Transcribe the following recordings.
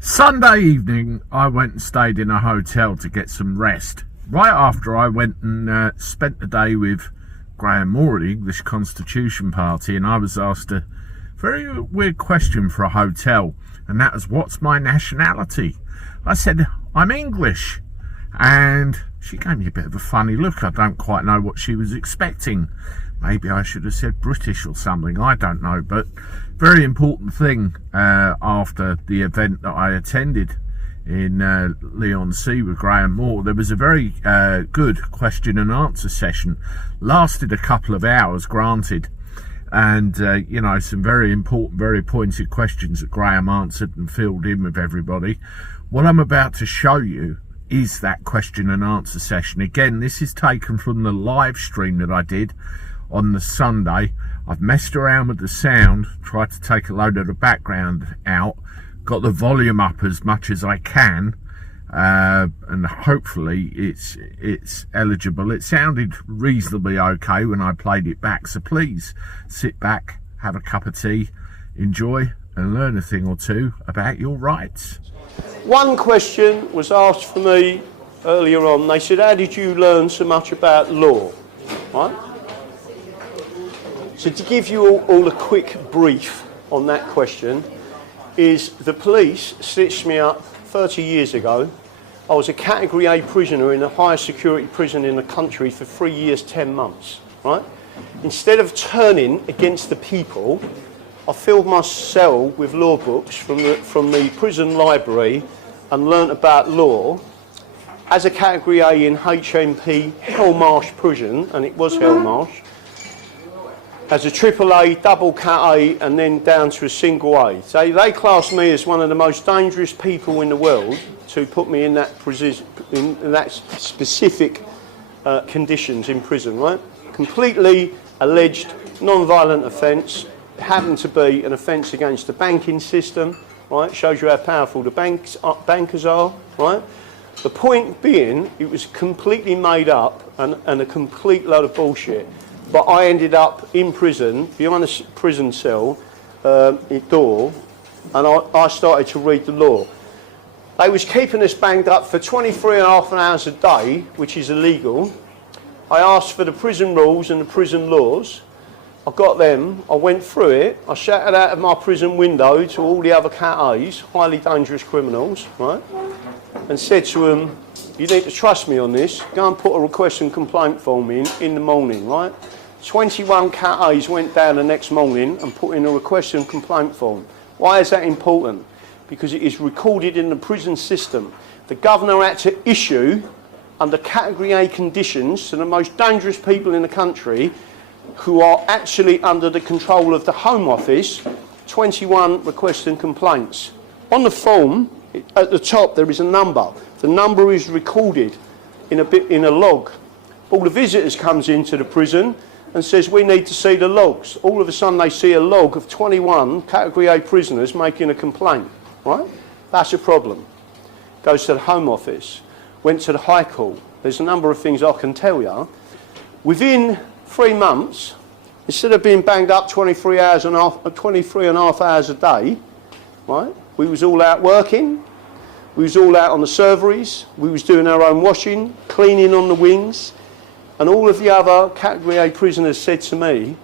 Sunday evening, I went and stayed in a hotel to get some rest. Right after, I went and spent the day with Graham Moore of the English Constitution Party, and I was asked a very weird question for a hotel, and that was, what's my nationality? I said, I'm English. And she gave me a bit of a funny look. I don't quite know what she was expecting. Maybe I should have said British or something, I don't know. But very important thing after the event that I attended in Leigh-on-Sea with Graham Moore. There was a very good question and answer session. Lasted a couple of hours, granted. And, some very important, very pointed questions that Graham answered and filled in with everybody. What I'm about to show you is that question and answer session. Again, this is taken from the live stream that I did on the Sunday. I've messed around with the sound, tried to take a load of the background out, got the volume up as much as I can, and hopefully it's eligible. It sounded reasonably okay when I played it back, so please sit back, have a cup of tea, enjoy and learn a thing or two about your rights. One question was asked for me earlier on. They said, how did you learn so much about law? Right? So to give you all a quick brief on that question, is the police stitched me up 30 years ago. I was a Category A prisoner in the highest security prison in the country for 3 years, 10 months. Right? Instead of turning against the people, I filled my cell with law books from the prison library and learnt about law. As a Category A in HMP Hellmarsh prison, and it was Hellmarsh, as a AAA, double Cat A, and then down to a single A. So they classed me as one of the most dangerous people in the world to put me in that in that specific conditions in prison, right? Completely alleged non-violent offence. Happened to be an offence against the banking system, right? Shows you how powerful the bankers are, right? The point being, it was completely made up and a complete load of bullshit. But I ended up in prison, behind a prison cell door, and I started to read the law. They was keeping us banged up for 23 and a half hours a day, which is illegal. I asked for the prison rules and the prison laws. I got them, I went through it, I shouted out of my prison window to all the other Cat A's, highly dangerous criminals, right, and said to them, you need to trust me on this, go and put a request and complaint form in the morning, right? 21 Cat A's went down the next morning and put in a request and complaint form. Why is that important? Because it is recorded in the prison system. The governor had to issue, under Category A conditions, to the most dangerous people in the country, who are actually under the control of the Home Office, 21 requests and complaints. On the form, at the top, there is a number. The number is recorded in a log. All the visitors comes into the prison and says, we need to see the logs. All of a sudden, they see a log of 21 Category A prisoners making a complaint, right? That's a problem. Goes to the Home Office, went to the High Court. There's a number of things I can tell you. Within 3 months, instead of being banged up 23 and a half hours a day, right? We was all out working. We was all out on the serveries. We was doing our own washing, cleaning on the wings. And all of the other Category A prisoners said to me,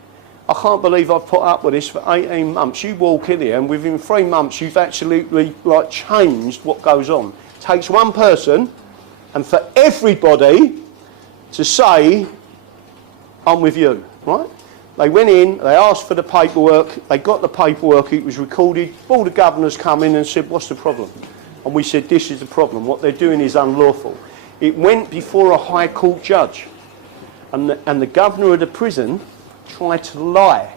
I can't believe I've put up with this for 18 months. You walk in here and within 3 months you've absolutely changed what goes on. It takes one person and for everybody to say, I'm with you, right? They went in, they asked for the paperwork, they got the paperwork, it was recorded, all the governors come in and said, what's the problem? And we said, this is the problem, what they're doing is unlawful. It went before a High Court judge, and the governor of the prison tried to lie.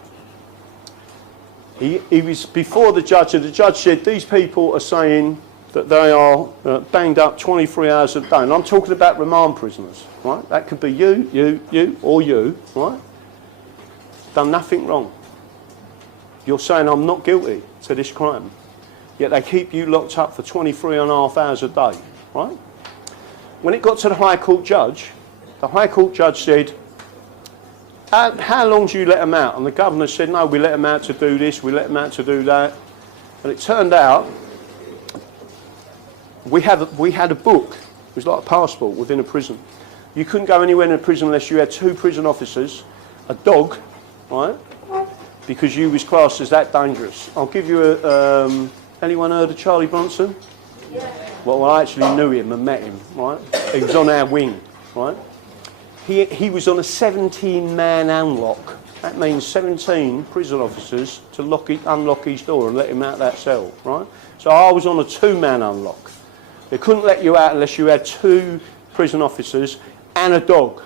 He was before the judge, and the judge said, these people are saying that they are banged up 23 hours a day. And I'm talking about remand prisoners, right? That could be you, or you, right? Done nothing wrong. You're saying I'm not guilty to this crime. Yet they keep you locked up for 23 and a half hours a day, right? When it got to the High Court judge, the High Court judge said, how long do you let them out? And the governor said, no, we let them out to do this, we let them out to do that. And it turned out We had a book. It was like a passport within a prison. You couldn't go anywhere in a prison unless you had 2 prison officers, a dog, right? Because you was classed as that dangerous. I'll give you a... anyone heard of Charlie Bronson? Yeah. Well, I actually knew him and met him, right? He was on our wing, right? He was on a 17-man unlock. That means 17 prison officers to unlock his door and let him out of that cell, right? So I was on a 2-man unlock. They couldn't let you out unless you had 2 prison officers and a dog.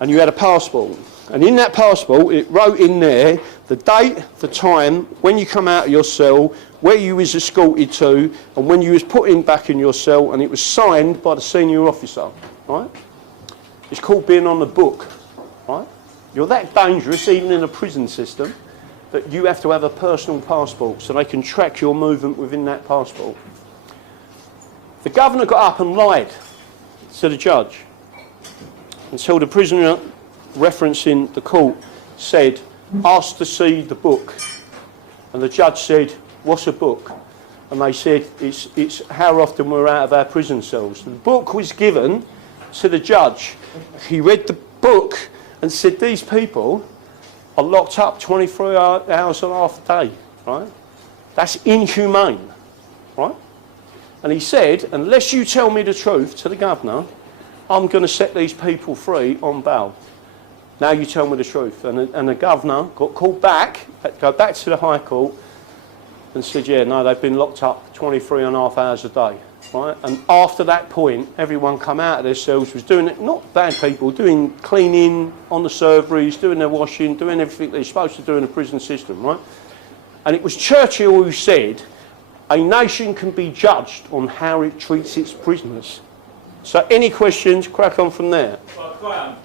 And you had a passport. And in that passport, it wrote in there the date, the time, when you come out of your cell, where you was escorted to, and when you was put in back in your cell, and it was signed by the senior officer, right? It's called being on the book, right? You're that dangerous, even in a prison system, that you have to have a personal passport so they can track your movement within that passport. The governor got up and lied to the judge until the prisoner referencing the court said, asked to see the book. And the judge said, what's a book? And they said, it's how often we're out of our prison cells. The book was given to the judge. He read the book and said, these people are locked up 23 hours and a half a day, right? That's inhumane, right? And he said, unless you tell me the truth to the governor, I'm going to set these people free on bail. Now you tell me the truth. And the governor got called back, go back to the High Court and said, yeah, no, they've been locked up 23 and a half hours a day. Right? And after that point, everyone come out of their cells, was doing it, not bad people, doing cleaning on the serveries, doing their washing, doing everything they're supposed to do in a prison system, right? And it was Churchill who said, a nation can be judged on how it treats its prisoners. So any questions, crack on from there. Well, Graham,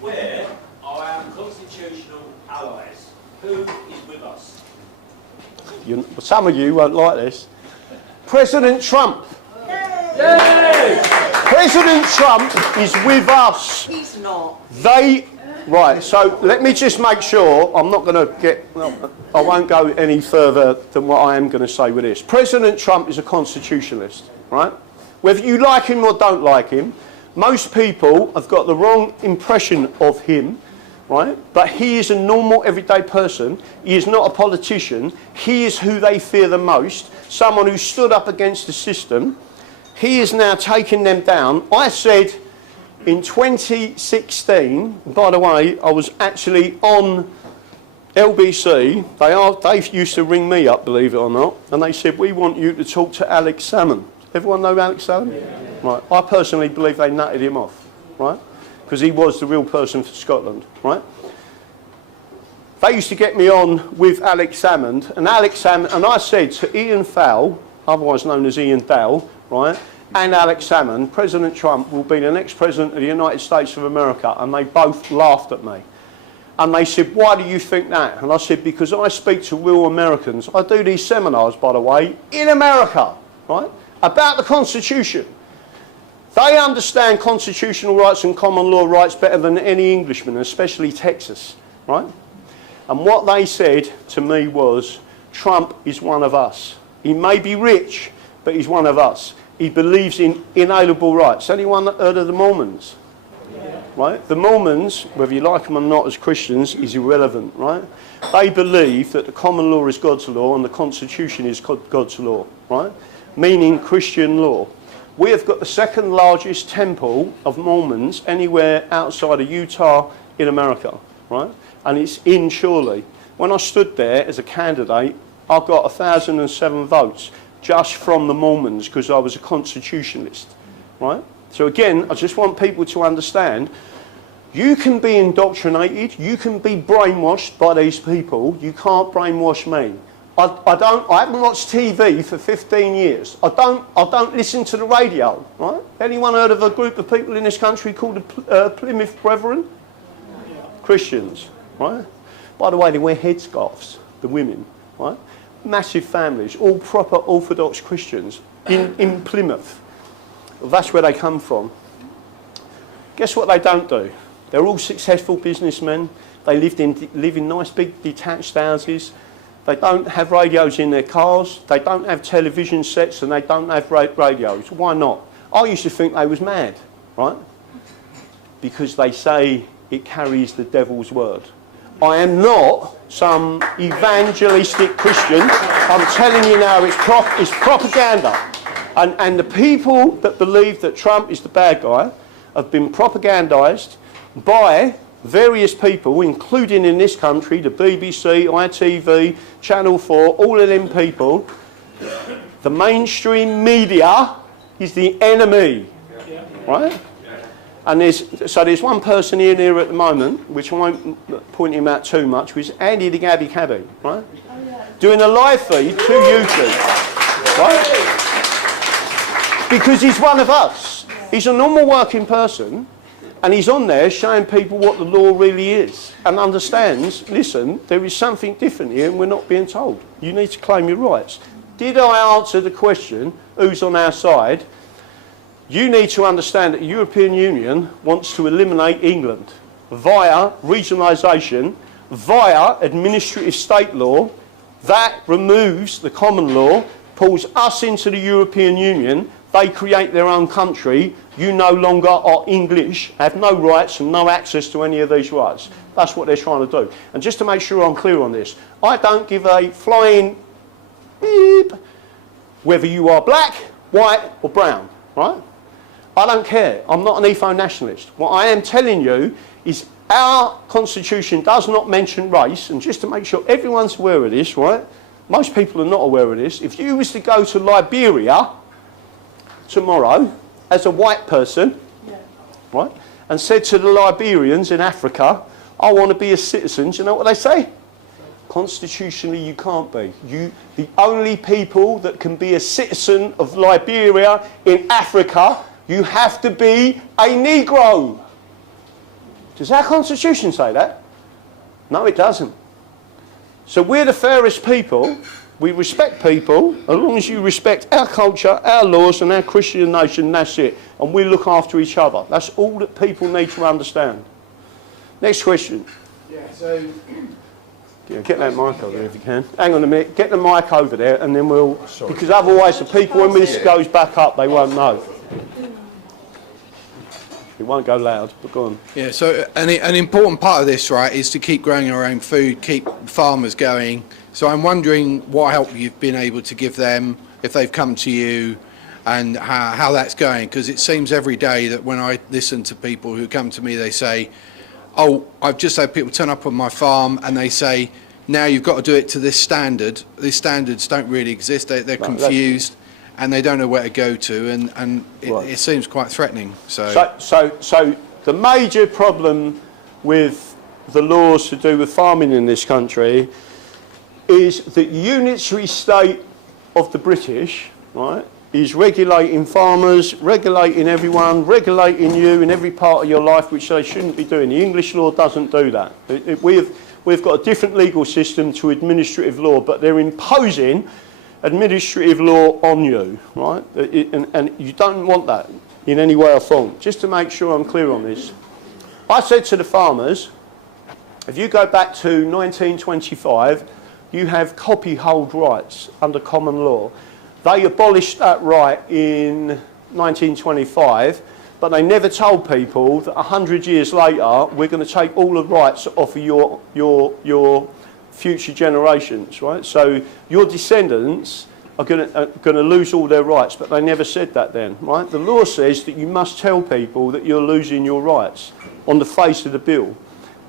where are our constitutional allies? Who is with us? Some of you won't like this. President Trump. Yay! President Trump is with us. He's not. Right, so let me just make sure I'm not going to get... I won't go any further than what I am going to say with this. President Trump is a constitutionalist, right? Whether you like him or don't like him, most people have got the wrong impression of him, right? But he is a normal, everyday person. He is not a politician. He is who they fear the most, someone who stood up against the system. He is now taking them down. I said in 2016, by the way, I was actually on LBC. They used to ring me up, believe it or not, and they said, we want you to talk to Alex Salmond. Everyone know Alex Salmond? Yeah. Right. I personally believe they nutted him off, right? Because he was the real person for Scotland, right? They used to get me on with Alex Salmond, and I said to Ian Fowle, otherwise known as Ian Dale, right, and Alex Salmond, President Trump will be the next president of the United States of America, and they both laughed at me. And they said, why do you think that? And I said, because I speak to real Americans. I do these seminars, by the way, in America, right, about the Constitution. They understand constitutional rights and common law rights better than any Englishman, especially Texas, right? And what they said to me was, Trump is one of us. He may be rich, but he's one of us. He believes in inalienable rights. Anyone heard of the Mormons? Yeah. Right? The Mormons, whether you like them or not as Christians, is irrelevant, right? They believe that the common law is God's law and the Constitution is God's law, right? Meaning Christian law. We have got the second largest temple of Mormons anywhere outside of Utah in America, right? And it's in Shirley. When I stood there as a candidate, I got 1,007 votes just from the Mormons because I was a constitutionalist, right? So again, I just want people to understand, you can be indoctrinated, you can be brainwashed by these people, you can't brainwash me. I haven't watched TV for 15 years. I don't listen to the radio, right? Anyone heard of a group of people in this country called the Plymouth Brethren? Yeah. Christians, right? By the way, they wear headscarves, the women, right? Massive families, all proper Orthodox Christians in Plymouth. Well, that's where they come from. Guess what they don't do? They're all successful businessmen. They live in nice big detached houses. They don't have radios in their cars, they don't have television sets, and they don't have radios. Why not? I used to think they was mad, right? Because they say it carries the devil's word. I am not some evangelistic Christian. I'm telling you now, it's propaganda. And the people that believe that Trump is the bad guy have been propagandised by various people, including in this country, the BBC, ITV, Channel 4, all of them people. The mainstream media is the enemy, right? And there's one person in here at the moment, which I won't point him out too much, which is Andy the Gabby Cabby, right? Doing a live feed to YouTube, right? Because he's one of us. He's a normal working person, and he's on there showing people what the law really is, and understands, listen, there is something different here and we're not being told. You need to claim your rights. Did I answer the question, who's on our side? You need to understand that the European Union wants to eliminate England via regionalisation, via administrative state law. That removes the common law, pulls us into the European Union. They create their own country. You no longer are English, have no rights and no access to any of these rights. That's what they're trying to do. And just to make sure I'm clear on this, I don't give a flying beep whether you are black, white or brown, right? I don't care. I'm not an ethno-nationalist. What I am telling you is our constitution does not mention race, and just to make sure everyone's aware of this, right? Most people are not aware of this. If you was to go to Liberia tomorrow as a white person, right, and said to the Liberians in Africa, I want to be a citizen, do you know what they say? Constitutionally, you can't be. The only people that can be a citizen of Liberia in Africa, you have to be a Negro. Does our constitution say that? No, it doesn't. So we're the fairest people. We respect people. As long as you respect our culture, our laws and our Christian nation, that's it. And we look after each other. That's all that people need to understand. Next question. Yeah, so... Yeah, get that mic over there if you can. Hang on a minute. Get the mic over there and then we'll... Because otherwise the people, when this goes back up, they won't know. It won't go loud, but go on. Yeah, so an important part of this, right, is to keep growing our own food, keep farmers going. So I'm wondering what help you've been able to give them, if they've come to you, and how that's going. Because it seems every day that when I listen to people who come to me, they say, oh, I've just had people turn up on my farm and they say, now you've got to do it to this standard. These standards don't really exist. They're confused. And they don't know where to go to, and it seems quite threatening. So the major problem with the laws to do with farming in this country is that unitary state of the British, right, is regulating farmers, regulating everyone, regulating you in every part of your life, which they shouldn't be doing. The English law doesn't do that. We've got a different legal system to administrative law, but they're imposing administrative law on you, right? And you don't want that in any way or form. Just to make sure I'm clear on this, I said to the farmers, if you go back to 1925, you have copyhold rights under common law. They abolished that right in 1925, but they never told people that 100 years later we're going to take all the rights off of your future generations, right? So your descendants are going to lose all their rights, but they never said that then, right? The law says that you must tell people that you're losing your rights on the face of the bill,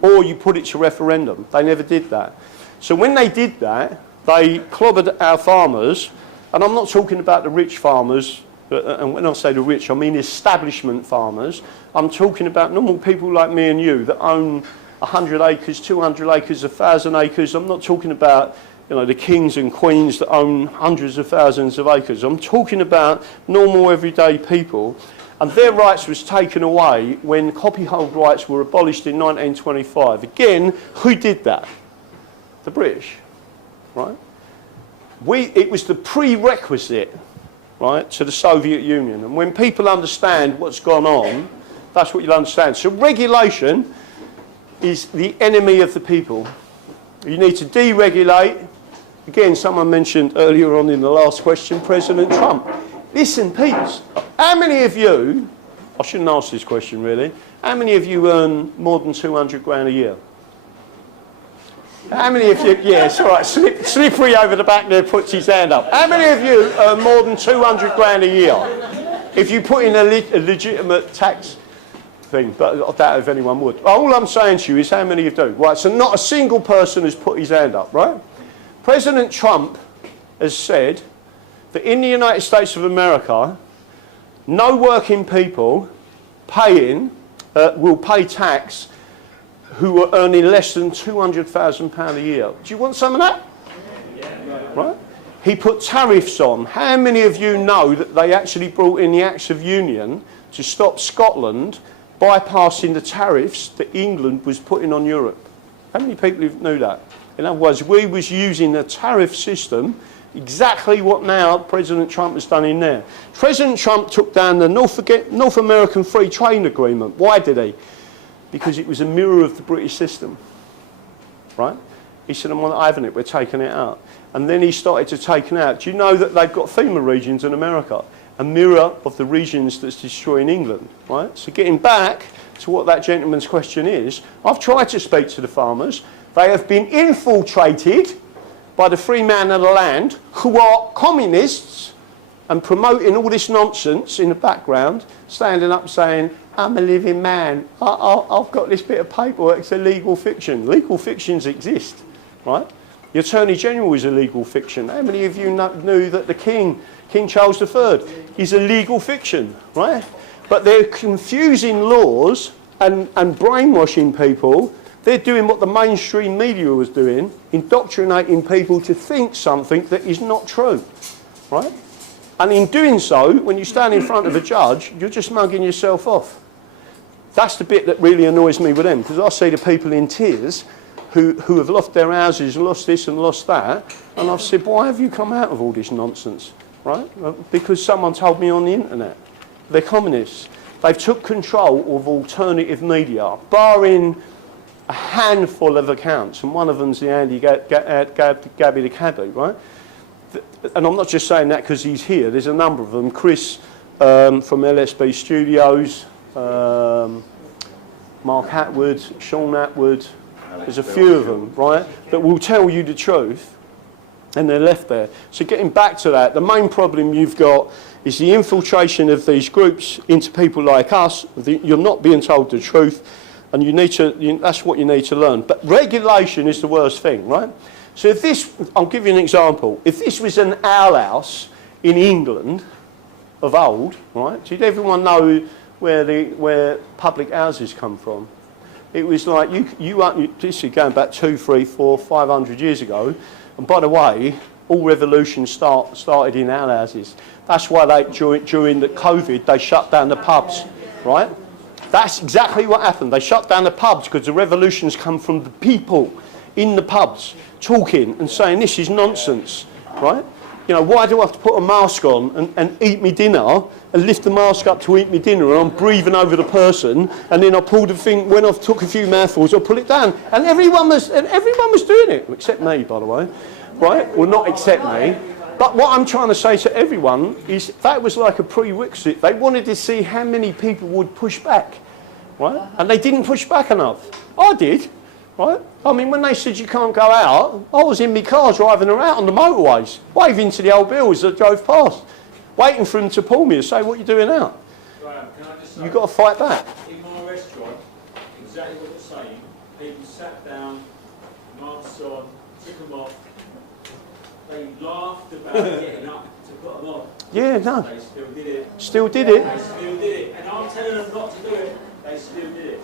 or you put it to referendum. They never did that. So when they did that, they clobbered our farmers, and I'm not talking about the rich farmers, and when I say the rich, I mean establishment farmers. I'm talking about normal people like me and you that own 100 acres, 200 acres, 1,000 acres. I'm not talking about, you know, the kings and queens that own hundreds of thousands of acres. I'm talking about normal everyday people. And their rights was taken away when copyhold rights were abolished in 1925. Again, who did that? The British, right? It was the prerequisite, right, to the Soviet Union. And when people understand what's gone on, that's what you'll understand. So regulation is the enemy of the people. You need to deregulate Again, someone mentioned earlier on in the last question, President Trump. Listen, peeps, how many of you, I shouldn't ask this question really, how many of you earn more than 200 grand a year? How many of you, yeah, it's all right, Slippery over the back there puts his hand up. How many of you earn more than 200 grand a year? If you put in a legitimate tax thing, but I doubt if anyone would. All I'm saying to you is how many of you do. Right, so not a single person has put his hand up, right? President Trump has said that in the United States of America, no working people will pay tax who are earning less than £200,000 a year. Do you want some of that? Yeah. Right? He put tariffs on. How many of you know that they actually brought in the Acts of Union to stop Scotland bypassing the tariffs that England was putting on Europe? How many people knew that? In other words, we was using the tariff system, exactly what now President Trump has done in there. President Trump took down the North American Free Trade Agreement. Why did he? Because it was a mirror of the British system, right? He said, I'm not having it, we're taking it out. And then he started to take it out. Do you know that they've got FEMA regions in America? A mirror of the regions that's destroying England, right? So getting back to what that gentleman's question is, I've tried to speak to the farmers. They have been infiltrated by the free man of the land who are communists and promoting all this nonsense in the background, standing up saying, I'm a living man. I've got this bit of paperwork. It's a legal fiction. Legal fictions exist, right? The Attorney General is a legal fiction. How many of you knew that the King Charles III, is a legal fiction, right? But they're confusing laws and brainwashing people. They're doing what the mainstream media was doing, indoctrinating people to think something that is not true, right? And in doing so, when you stand in front of a judge, you're just mugging yourself off. That's the bit that really annoys me with them, because I see the people in tears who have lost their houses, lost this and lost that, and I've said, why have you come out of all this nonsense, right? Because someone told me on the internet. They're communists. They've took control of alternative media, barring a handful of accounts, and one of them's the Andy Gabby the Caddy, right? And I'm not just saying that because he's here. There's a number of them. Chris from LSB Studios, Mark Atwood, Sean Atwood. There's a few of them, right, that will tell you the truth, and they're left there. So getting back to that, the main problem you've got is the infiltration of these groups into people like us. You're not being told the truth, and that's what you need to learn. But regulation is the worst thing, right? So if this, I'll give you an example. If this was an owl house in England of old, right? Did everyone know where public houses come from? It was like this is going back 200, 300, 400, 500 years ago. And by the way, all revolutions started in owl houses. That's why during the COVID they shut down the pubs, right? That's exactly what happened. They shut down the pubs because the revolutions come from the people in the pubs talking and saying this is nonsense, right? You know, why do I have to put a mask on and eat me dinner and lift the mask up to eat me dinner and I'm breathing over the person and then I pull the thing, when I've took a few mouthfuls, I pull it down. And everyone was doing it, except me, by the way, right? Well, not except me. But what I'm trying to say to everyone is that was like a prerequisite. They wanted to see how many people would push back, right? And they didn't push back enough. I did. Right? I mean, when they said you can't go out, I was in my car driving around on the motorways, waving to the old bills that drove past, waiting for them to pull me and say, what are you doing out? Graham, can I just say, you've got to fight back. In my restaurant, exactly what you're saying, people sat down, masks on, took them off, they laughed about getting up to put them on. Yeah, no. They still did it. Still did it. They still did it. And I'm telling them not to do it, they still did it.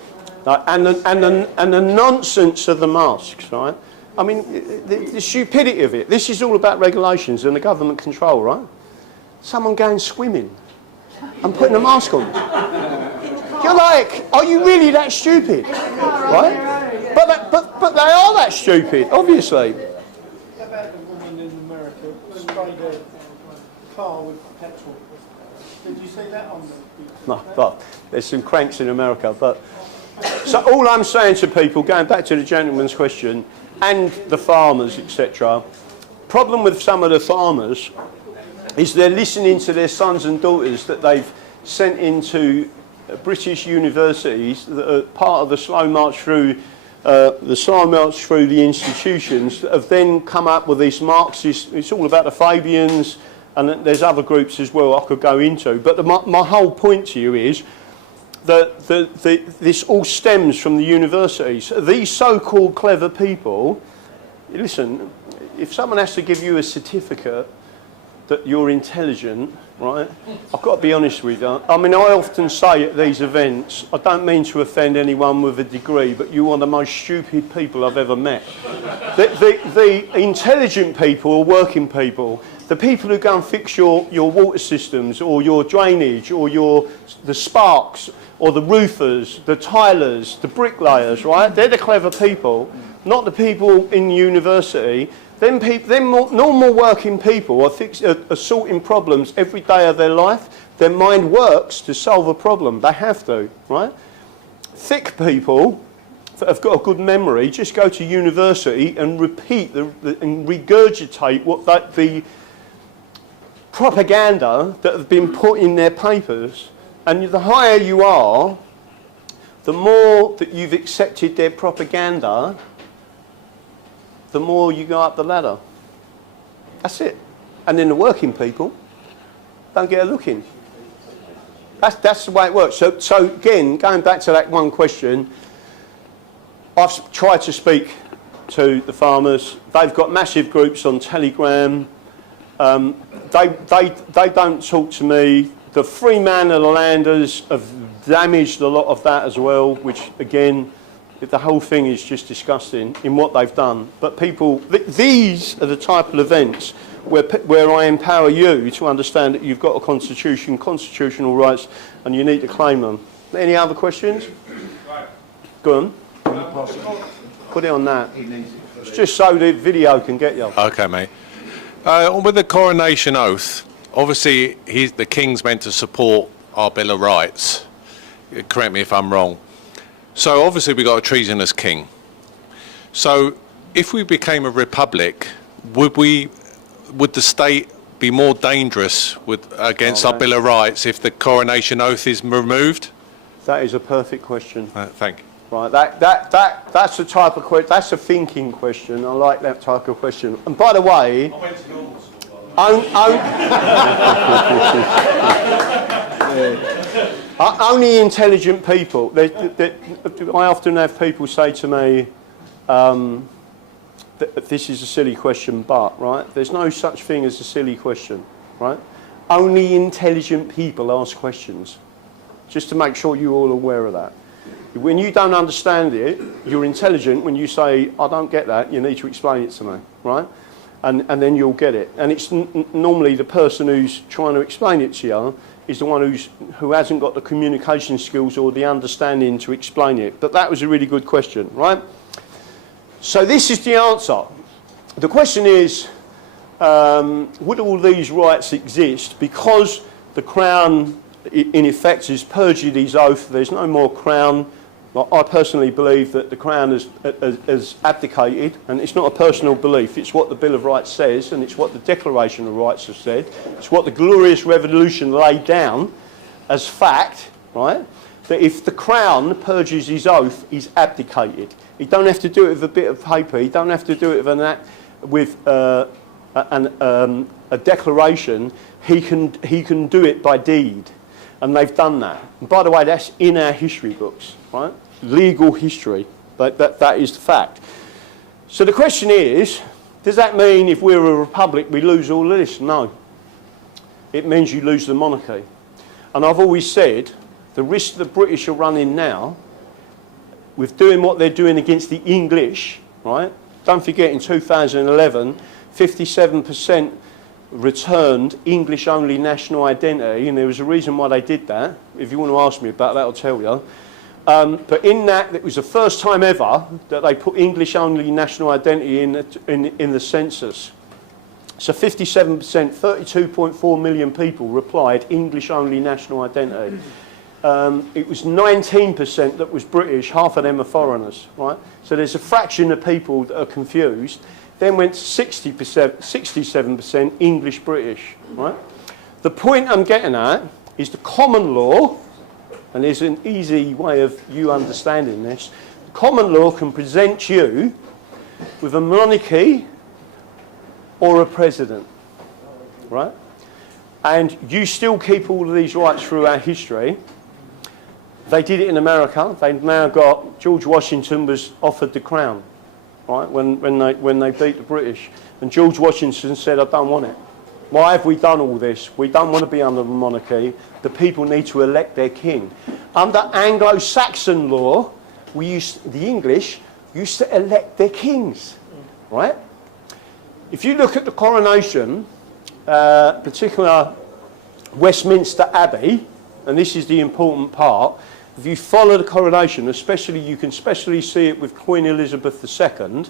And the nonsense of the masks, right? I mean, the stupidity of it. This is all about regulations and the government control, right? Someone going swimming and putting a mask on. You're like, are you really that stupid? Right? But they are that stupid, obviously. About the woman in America sprayed a car with petrol. Did you see that on the? No, but there's some cranks in America, but. So all I'm saying to people, going back to the gentleman's question, and the farmers, etc., problem with some of the farmers is they're listening to their sons and daughters that they've sent into British universities that are part of the slow march through the institutions that have then come up with this Marxist. It's all about the Fabians, and there's other groups as well I could go into. But my whole point to you is that this all stems from the universities. These so-called clever people, listen, if someone has to give you a certificate that you're intelligent, right, I've got to be honest with you. I mean, I often say at these events, I don't mean to offend anyone with a degree, but you are the most stupid people I've ever met. The intelligent people are working people. The people who go and fix your water systems or your drainage or the sparks or the roofers, the tilers, the bricklayers, right? They're the clever people, not the people in university. Them normal working people are sorting problems every day of their life. Their mind works to solve a problem. They have to, right? Thick people that have got a good memory just go to university and repeat and regurgitate what the propaganda that have been put in their papers. And the higher you are, the more that you've accepted their propaganda, the more you go up the ladder. That's it. And then the working people don't get a look in. That's the way it works. So again, going back to that one question, I've tried to speak to the farmers. They've got massive groups on Telegram. They don't talk to me. The free man and the landers have damaged a lot of that as well, which again, the whole thing is just disgusting in what they've done. But people, these are the type of events where I empower you to understand that you've got a constitution, constitutional rights, and you need to claim them. Any other questions? Go on. Put it on that. It's just so the video can get you. Okay, mate. With the coronation oath, obviously the King's meant to support our Bill of Rights. Correct me if I'm wrong. So obviously we got a treasonous king. So if we became a republic, would the state be more dangerous against our Bill of Rights if the coronation oath is removed? That is a perfect question. Thank you. Right, that's the type of question. That's a thinking question. I like that type of question. And by the way, only intelligent people. I often have people say to me, "This is a silly question," but right, there's no such thing as a silly question, right? Only intelligent people ask questions. Just to make sure you're all aware of that. When you don't understand it, you're intelligent. When you say, "I don't get that," you need to explain it to me, right? And then you'll get it. And it's normally the person who's trying to explain it to you is the one who hasn't got the communication skills or the understanding to explain it. But that was a really good question, right? So this is the answer. The question is, would all these rights exist? Because the Crown, in effect, has purged his oath, there's no more Crown. I personally believe that the Crown has abdicated, and it's not a personal belief, it's what the Bill of Rights says, and it's what the Declaration of Rights has said. It's what the Glorious Revolution laid down as fact, right? That if the Crown purges his oath, he's abdicated. He don't have to do it with a bit of paper, he don't have to do it with a declaration, he can do it by deed. And they've done that. And by the way, that's in our history books, right? Legal history. That is the fact. So the question is, does that mean if we're a republic we lose all of this? No. It means you lose the monarchy. And I've always said, the risk the British are running now, with doing what they're doing against the English, right? Don't forget in 2011, 57% returned English-only national identity, and there was a reason why they did that. If you want to ask me about that, I'll tell you. But in that, it was the first time ever that they put English-only national identity in the census. So 57%, 32.4 million people replied English-only national identity. It was 19% that was British, half of them are foreigners, right? So there's a fraction of people that are confused. then went to 60%, 67% English British, right? The point I'm getting at is the common law, and there's an easy way of you understanding this. The common law can present you with a monarchy or a president, right? And you still keep all of these rights throughout history. They did it in America. They've now got, George Washington was offered the crown, right, when they beat the British. And George Washington said, I don't want it. Why have we done all this? We don't want to be under the monarchy. The people need to elect their king. Under Anglo-Saxon law, the English used to elect their kings, right? If you look at the coronation, particular Westminster Abbey, and this is the important part, if you follow the coronation, especially you can especially see it with Queen Elizabeth II,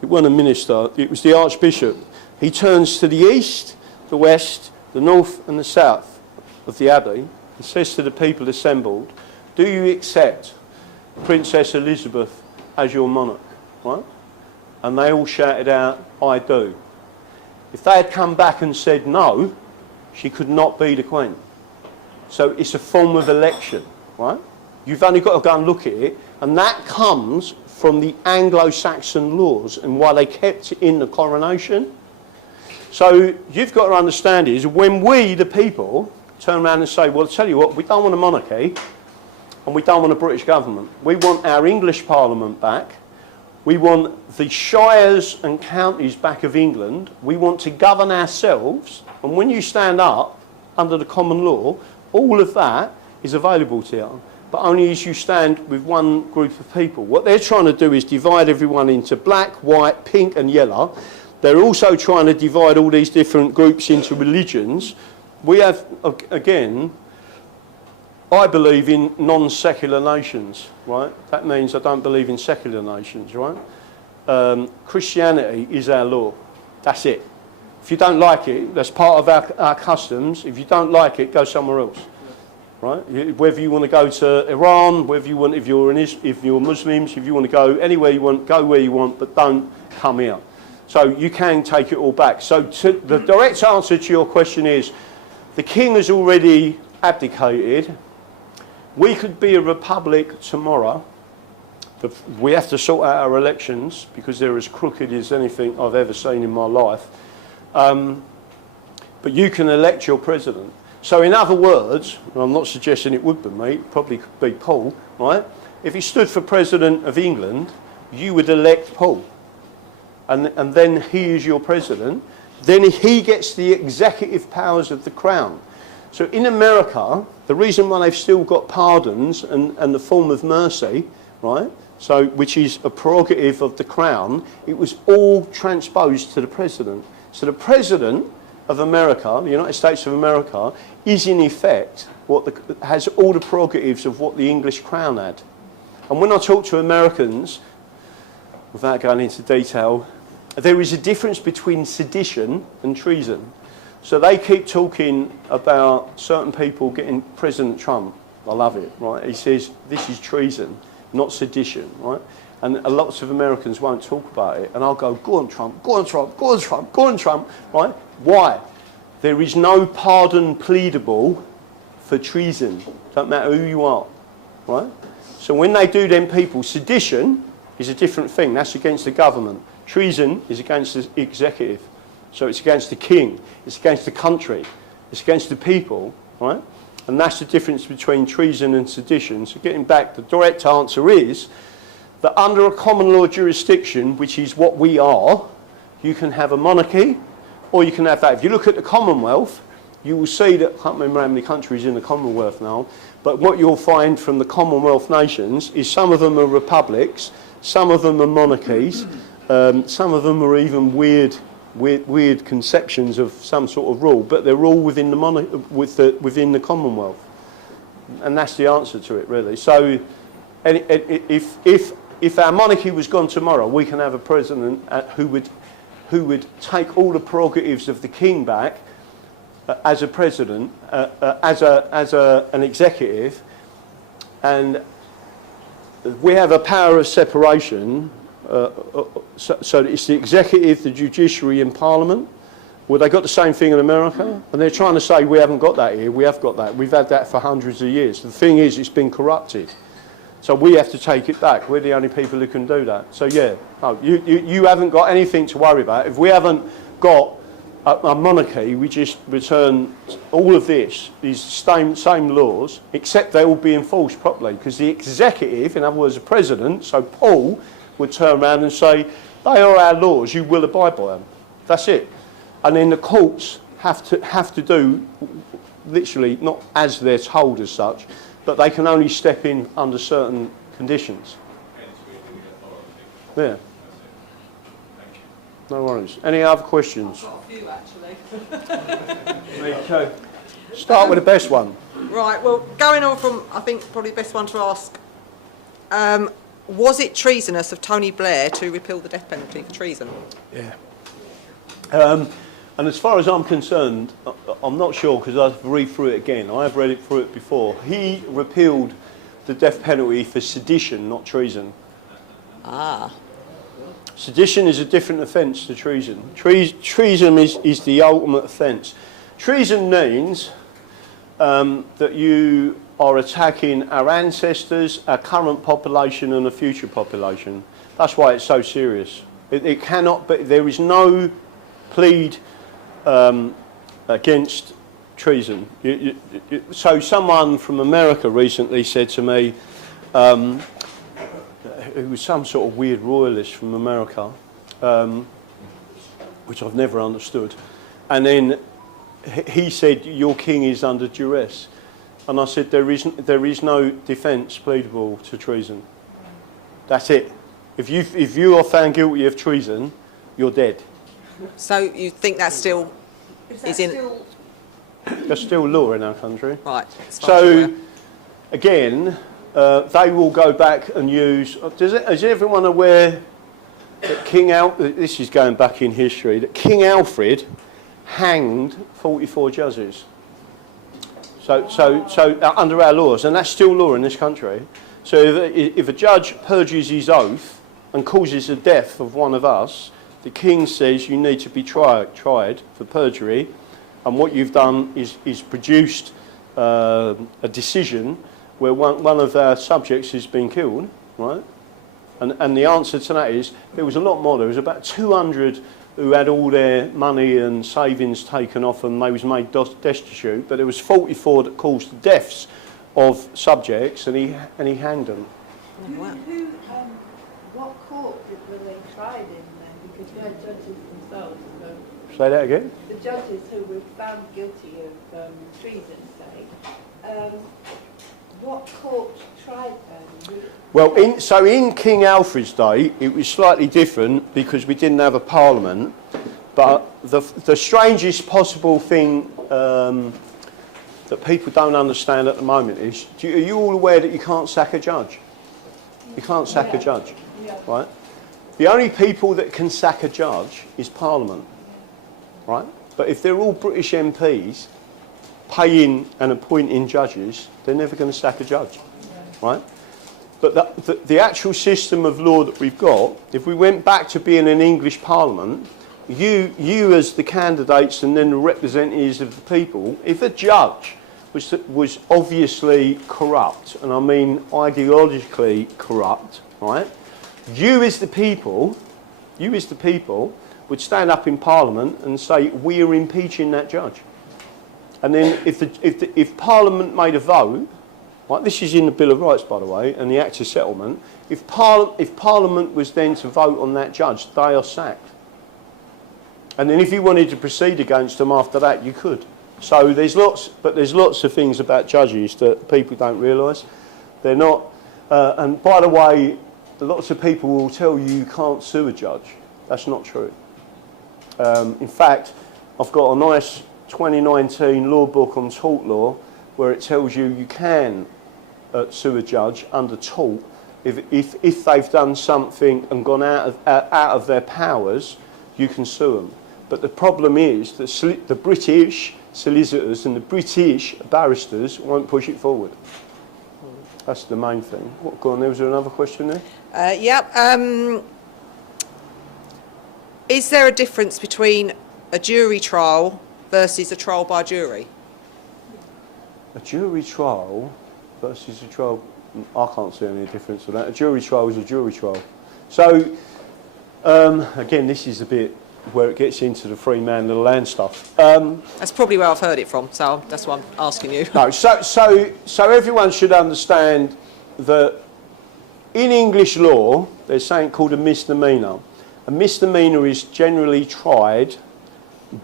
it wasn't a minister, it was the Archbishop. He turns to the east, the west, the north and the south of the Abbey and says to the people assembled, do you accept Princess Elizabeth as your monarch? Right? And they all shouted out, I do. If they had come back and said no, she could not be the Queen. So it's a form of election, right? You've only got to go and look at it, and that comes from the Anglo-Saxon laws and why they kept it in the coronation. So you've got to understand is when we, the people, turn around and say, well, I'll tell you what, we don't want a monarchy and we don't want a British government. We want our English Parliament back. We want the shires and counties back of England. We want to govern ourselves. And when you stand up under the common law, all of that is available to you. But only as you stand with one group of people. What they're trying to do is divide everyone into black, white, pink and yellow. They're also trying to divide all these different groups into religions. We have, again, I believe in non-secular nations, right? That means I don't believe in secular nations, right? Christianity is our law. That's it. If you don't like it, that's part of our customs. If you don't like it, go somewhere else. Right? Whether you want to go to Iran, whether you want, if you're Muslims, if you want to go anywhere you want, go where you want, but don't come here. So you can take it all back. So the direct answer to your question is, the king has already abdicated. We could be a republic tomorrow. But we have to sort out our elections because they're as crooked as anything I've ever seen in my life. But you can elect your president. So in other words, and I'm not suggesting it would be me, it probably could be Paul, right? If he stood for President of England, you would elect Paul. And then he is your president. Then he gets the executive powers of the crown. So in America, the reason why they've still got pardons and the form of mercy, right? So, which is a prerogative of the crown, it was all transposed to the president. So the president of America, the United States of America, is in effect has all the prerogatives of what the English crown had. And when I talk to Americans, without going into detail, there is a difference between sedition and treason. So they keep talking about certain people getting President Trump. I love it, right? He says this is treason, not sedition, right? And lots of Americans won't talk about it. And I'll go, go on Trump, go on Trump, go on Trump, go on Trump, right? Why? There is no pardon pleadable for treason. Don't matter who you are, right? So when they do them people, sedition is a different thing. That's against the government. Treason is against the executive. So it's against the king. It's against the country. It's against the people, right? And that's the difference between treason and sedition. So getting back, the direct answer is that under a common law jurisdiction, which is what we are, you can have a monarchy or you can have that. If you look at the Commonwealth, you will see that, I can't remember how many countries in the Commonwealth now, but what you'll find from the Commonwealth nations is some of them are republics, some of them are monarchies, some of them are even weird conceptions of some sort of rule, but they're all within within the Commonwealth. And that's the answer to it, really. So if our monarchy was gone tomorrow, we can have a president who would take all the prerogatives of the king back as a president, as an executive, and we have a power of separation, so it's the executive, the judiciary and parliament. Well, they got the same thing in America, and they're trying to say we haven't got that here. We have got that. We've had that for hundreds of years. The thing is, it's been corrupted. So we have to take it back. We're the only people who can do that. So yeah, no, you haven't got anything to worry about. If we haven't got a monarchy, we just return all of this, these same laws, except they all be enforced properly. Because the executive, in other words, the president, so Paul, would turn around and say, they are our laws, you will abide by them. That's it. And then the courts have to do, literally, not as they're told as such, but they can only step in under certain conditions. Yeah. No worries. Any other questions? I've got a few, actually. Okay. Start with the best one. Right, well, going on from, I think, probably the best one to ask, was it treasonous of Tony Blair to repeal the death penalty for treason? Yeah. And as far as I'm concerned, I'm not sure because I've read through it again. I have read it through it before. He repealed the death penalty for sedition, not treason. Ah. Sedition is a different offence to treason. Treason is the ultimate offence. Treason means that you are attacking our ancestors, our current population and the future population. That's why it's so serious. It cannot be, there is no plead against treason. So someone from America recently said to me, who was some sort of weird royalist from America, which I've never understood, and then he said, your king is under duress. And I said, there is no defence pleadable to treason. That's it. If you are found guilty of treason, you're dead. So you think that's still... That's still law in our country. Right. So, again, they will go back and use... Is everyone aware that this is going back in history, that King Alfred hanged 44 judges? So under our laws, and that's still law in this country. So if a judge purges his oath and causes the death of one of us, the king says you need to be tried for perjury, and what you've done is produced a decision where one of our subjects has been killed, right? And the answer to that is there was a lot more. There was about 200 who had all their money and savings taken off and they was made destitute, but there was 44 that caused the deaths of subjects, and he hanged them. What court were they tried in then? Because you had judges themselves. Say that again? The judges who were found guilty of treason, say, what court tried them? Well, in King Alfred's day, it was slightly different because we didn't have a parliament. But the strangest possible thing that people don't understand at the moment is, are you all aware that you can't sack a judge? You can't sack a judge, right? The only people that can sack a judge is Parliament, right? But if they're all British MPs paying and appointing judges, they're never going to sack a judge, right? But the actual system of law that we've got, if we went back to being an English Parliament, you as the candidates and then the representatives of the people, if a judge was obviously corrupt, and I mean ideologically corrupt, right? You as the people would stand up in Parliament and say, we are impeaching that judge. And then if Parliament made a vote, right, this is in the Bill of Rights, by the way, and the Act of Settlement, if Parliament was then to vote on that judge, they are sacked. And then if you wanted to proceed against them after that, you could. So there's lots of things about judges that people don't realise. They're not, and by the way, lots of people will tell you can't sue a judge. That's not true. In fact, I've got a nice 2019 law book on tort law where it tells you can sue a judge under tort if they've done something and gone out of their powers, you can sue them. But the problem is that the British solicitors and the British barristers won't push it forward. That's the main thing. What, go on, there was another question there? Is there a difference between a jury trial versus a trial by jury? A jury trial versus a trial, I can't see any difference with that. A jury trial is a jury trial. So, again, this is a bit where it gets into the free man of the land stuff. That's probably where I've heard it from, so that's why I'm asking you. No, so everyone should understand that in English law, there's something called a misdemeanour. A misdemeanour is generally tried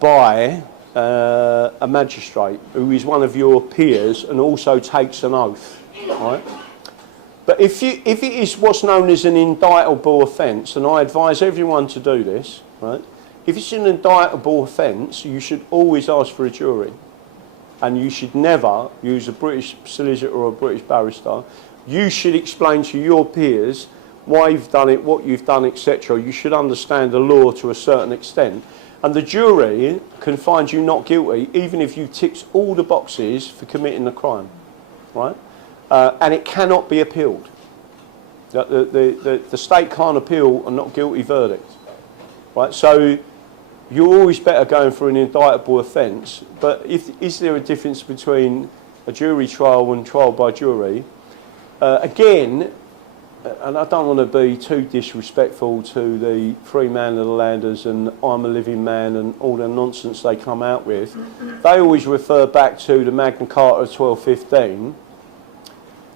by a magistrate who is one of your peers and also takes an oath, right? But if it is what's known as an indictable offence, and I advise everyone to do this, right? If it's an indictable offence, you should always ask for a jury. And you should never use a British solicitor or a British barrister. You should explain to your peers why you've done it, what you've done, etc. You should understand the law to a certain extent. And the jury can find you not guilty even if you ticked all the boxes for committing the crime, right? And it cannot be appealed. The state can't appeal a not guilty verdict, right? So you're always better going for an indictable offence. But is there a difference between a jury trial and trial by jury? Again, and I don't want to be too disrespectful to the free man of the landers and I'm a living man and all the nonsense they come out with. They always refer back to the Magna Carta of 1215.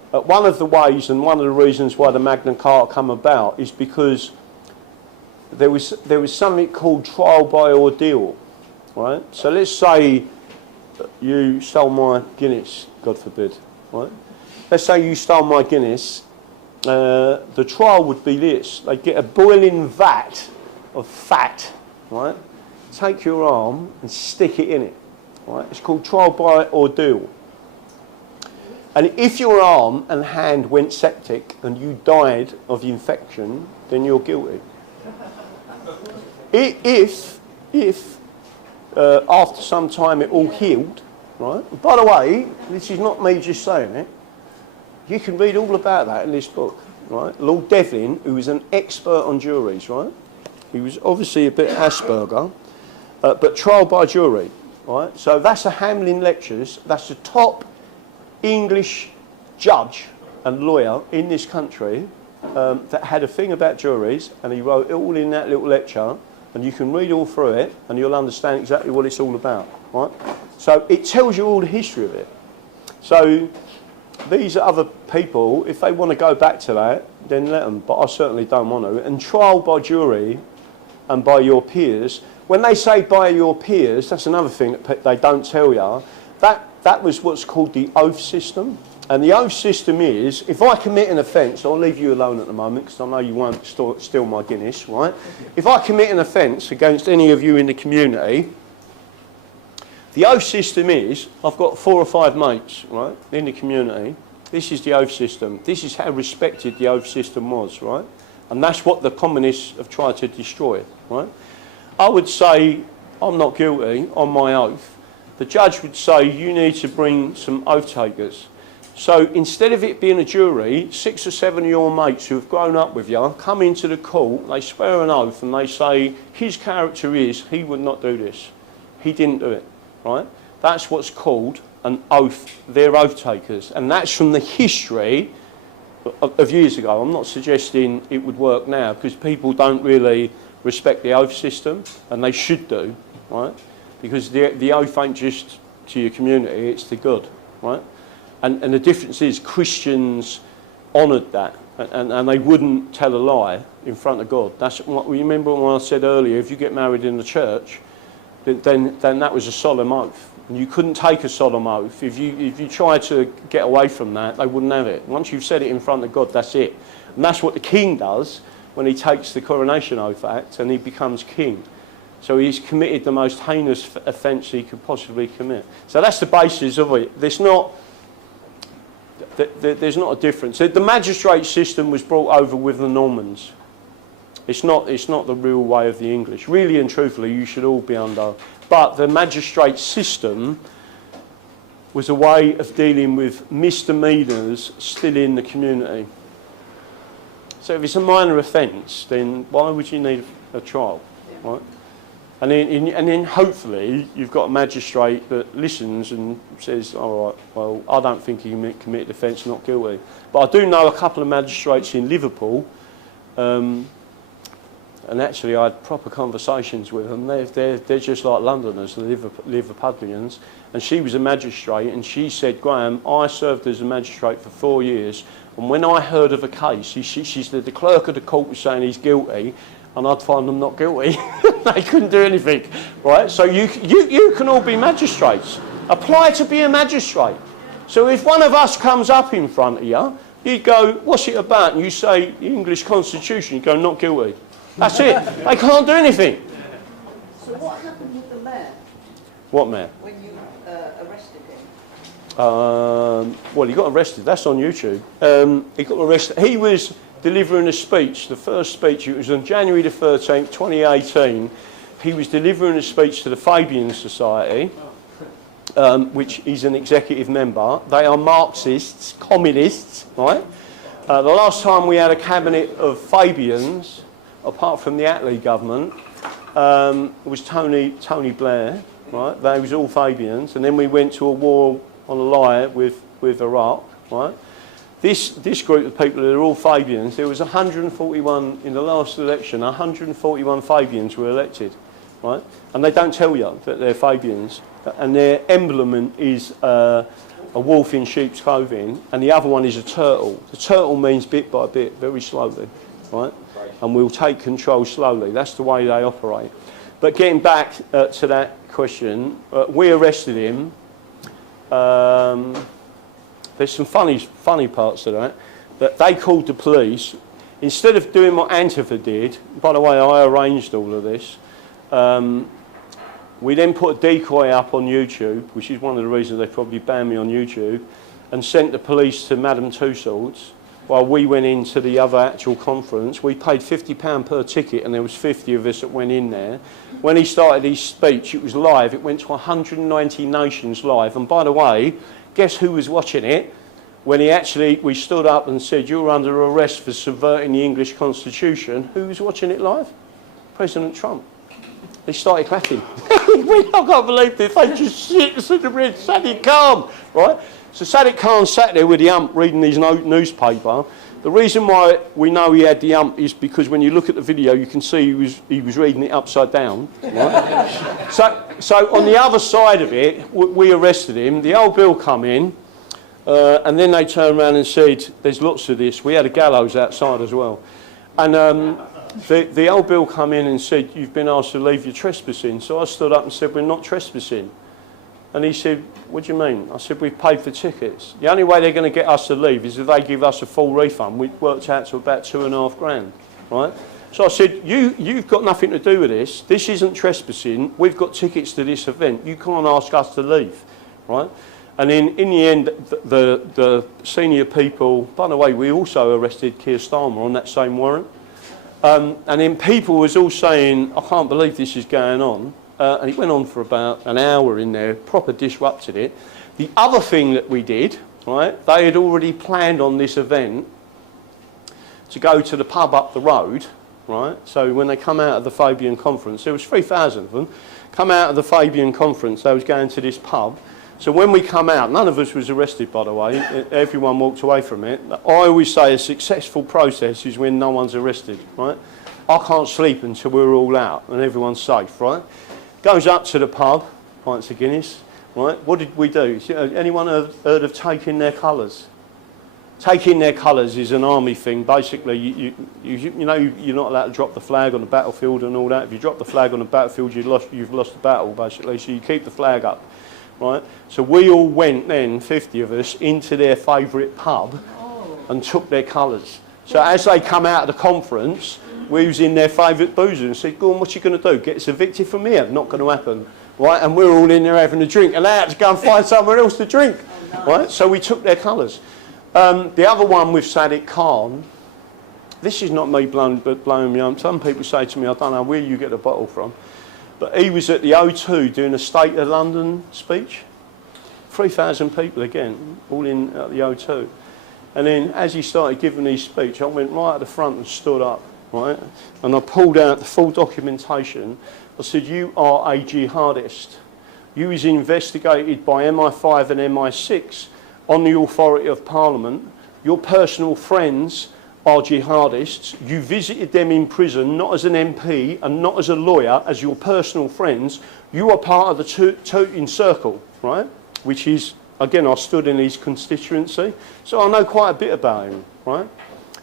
One of the ways and one of the reasons why the Magna Carta come about is because there was something called trial by ordeal, right? So let's say you stole my Guinness, God forbid, right? Let's say you stole my Guinness. The trial would be this. They'd get a boiling vat of fat, right? Take your arm and stick it in it, right? It's called trial by ordeal. And if your arm and hand went septic and you died of the infection, then you're guilty. If after some time it all healed, right? By the way, this is not me just saying it. You can read all about that in this book, right? Lord Devlin, who was an expert on juries, right? He was obviously a bit Asperger, but trial by jury, right? So that's the Hamlin Lectures. That's the top English judge and lawyer in this country that had a thing about juries, and he wrote it all in that little lecture, and you can read all through it, and you'll understand exactly what it's all about, right? So it tells you all the history of it. So these other people, if they want to go back to that, then let them, but I certainly don't want to. And trial by jury and by your peers, when they say by your peers, that's another thing that they don't tell you, that was what's called the oath system. And the oath system is, if I commit an offence, I'll leave you alone at the moment because I know you won't steal my Guinness, right? If I commit an offence against any of you in the community, the oath system is, I've got 4 or 5 mates, right, in the community. This is the oath system. This is how respected the oath system was, right? And that's what the communists have tried to destroy, right? I would say, I'm not guilty on my oath. The judge would say, you need to bring some oath takers. So instead of it being a jury, 6 or 7 of your mates who have grown up with you come into the court, they swear an oath and they say, his character is, he would not do this. He didn't do it, right? That's what's called an oath. They're oath takers. And that's from the history of years ago. I'm not suggesting it would work now because people don't really respect the oath system, and they should do, right? Because the oath ain't just to your community, it's to God, right? And the difference is Christians honoured that, and they wouldn't tell a lie in front of God. That's what, remember when I said earlier, if you get married in the church, then that was a solemn oath. And you couldn't take a solemn oath. If you tried to get away from that, they wouldn't have it. Once you've said it in front of God, that's it. And that's what the king does when he takes the Coronation Oath Act and he becomes king. So he's committed the most heinous offence he could possibly commit. So that's the basis of it. There's not a difference. The magistrate system was brought over with the Normans. It's not the real way of the English. Really and truthfully, you should all be under. But the magistrate system was a way of dealing with misdemeanours still in the community. So if it's a minor offence, then why would you need a trial, right? And then hopefully you've got a magistrate that listens and says, all right, well, I don't think he committed offence, not guilty. But I do know a couple of magistrates in Liverpool, and actually I had proper conversations with them. They're just like Londoners, the Liverpudlians. And she was a magistrate, and she said, Graham, I served as a magistrate for 4 years, and when I heard of a case, she said the clerk of the court was saying he's guilty, and I'd find them not guilty. They couldn't do anything, right? So you can all be magistrates. Apply to be a magistrate. So if one of us comes up in front of you, you go, what's it about? And you say, the English Constitution. You go, not guilty. That's it. They can't do anything. So what happened with the mayor What mayor? when you arrested him? Well, he got arrested. That's on YouTube. He got arrested. He was delivering a speech, the first speech. It was on January the 13th, 2018. He was delivering a speech to the Fabian Society, which is an executive member. They are Marxists, communists, right? The last time we had a cabinet of Fabians, apart from the Attlee government, was Tony Blair, right? They was all Fabians, and then we went to a war on a lie with Iraq, right? This group of people that are all Fabians, there was 141 in the last election, 141 Fabians were elected, right? And they don't tell you that they're Fabians, and their emblem is a wolf in sheep's clothing, and the other one is a turtle. The turtle means bit by bit, very slowly, right? And we'll take control slowly. That's the way they operate. But getting back to that question, we arrested him. There's some funny parts to that they called the police. Instead of doing what Antifa did, by the way, I arranged all of this, we then put a decoy up on YouTube, which is one of the reasons they probably banned me on YouTube, and sent the police to Madame Tussauds while we went into the other actual conference. We paid £50 per ticket, and there was 50 of us that went in there. When he started his speech, it was live. It went to 190 nations live. And by the way, guess who was watching it? When we stood up and said, you're under arrest for subverting the English Constitution. Who was watching it live? President Trump. They started clapping. I can't believe this. They just sit and read Sadiq Khan, right? So Sadiq Khan sat there with the ump reading his newspaper. The reason why we know he had the ump is because when you look at the video, you can see he was reading it upside down. Right? So on the other side of it, we arrested him. The old bill come in, and then they turned around and said, there's lots of this. We had a gallows outside as well. And the old bill come in and said, you've been asked to leave your trespassing. So I stood up and said, we're not trespassing. And he said, what do you mean? I said, we've paid for tickets. The only way they're going to get us to leave is if they give us a full refund. We worked out to about $2,500, right? So I said, you've got nothing to do with this. This isn't trespassing. We've got tickets to this event. You can't ask us to leave, right? And then in the end, the senior people, by the way, we also arrested Keir Starmer on that same warrant. And then people was all saying, I can't believe this is going on. And it went on for about an hour in there, proper disrupted it. The other thing that we did, right, they had already planned on this event to go to the pub up the road, right? So when they come out of the Fabian conference, there was 3,000 of them, come out of the Fabian conference, they was going to this pub. So when we come out, none of us was arrested, by the way, everyone walked away from it. I always say a successful process is when no one's arrested, right? I can't sleep until we're all out and everyone's safe, right? Goes up to the pub, pints of Guinness, right? What did we do? Anyone heard of taking their colours? Taking their colours is an army thing. Basically, you know you're not allowed to drop the flag on the battlefield and all that. If you drop the flag on the battlefield, you've lost the battle, basically. So you keep the flag up, right? So we all went then, 50 of us, into their favourite pub and took their colours. So as they come out of the conference, we was in their favourite boozer and said, go on, what you going to do? Get us evicted from here? Not going to happen, right? And we're all in there having a drink and they had to go and find somewhere else to drink, right? So we took their colours. The other one with Sadiq Khan, this is not me blowing me up. Some people say to me, I don't know where you get the bottle from, but he was at the O2 doing a State of London speech. 3,000 people again, all in at the O2. And then as he started giving his speech, I went right at the front and stood up, right? And I pulled out the full documentation. I said, you are a jihadist. You was investigated by MI5 and MI6 on the authority of Parliament. Your personal friends are jihadists. You visited them in prison, not as an MP and not as a lawyer, as your personal friends. You are part of the Tooting Circle, right? Which is, again, I stood in his constituency, so I know quite a bit about him, right?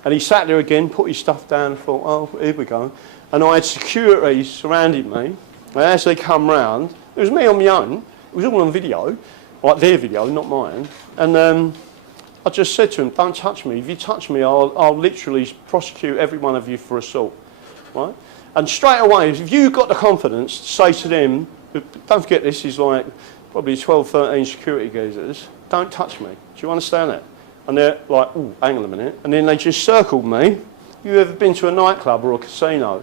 And he sat there again, put his stuff down, and thought, oh, here we go. And I had security surrounding me, and as they come round, it was me on my own, it was all on video, like their video, not mine, and I just said to him, don't touch me. If you touch me, I'll literally prosecute every one of you for assault, right? And straight away, if you've got the confidence to say to them, don't forget this is like probably 12, 13 security geezers, don't touch me. Do you understand that? And they're like, oh, hang on a minute. And then they just circled me. You ever been to a nightclub or a casino?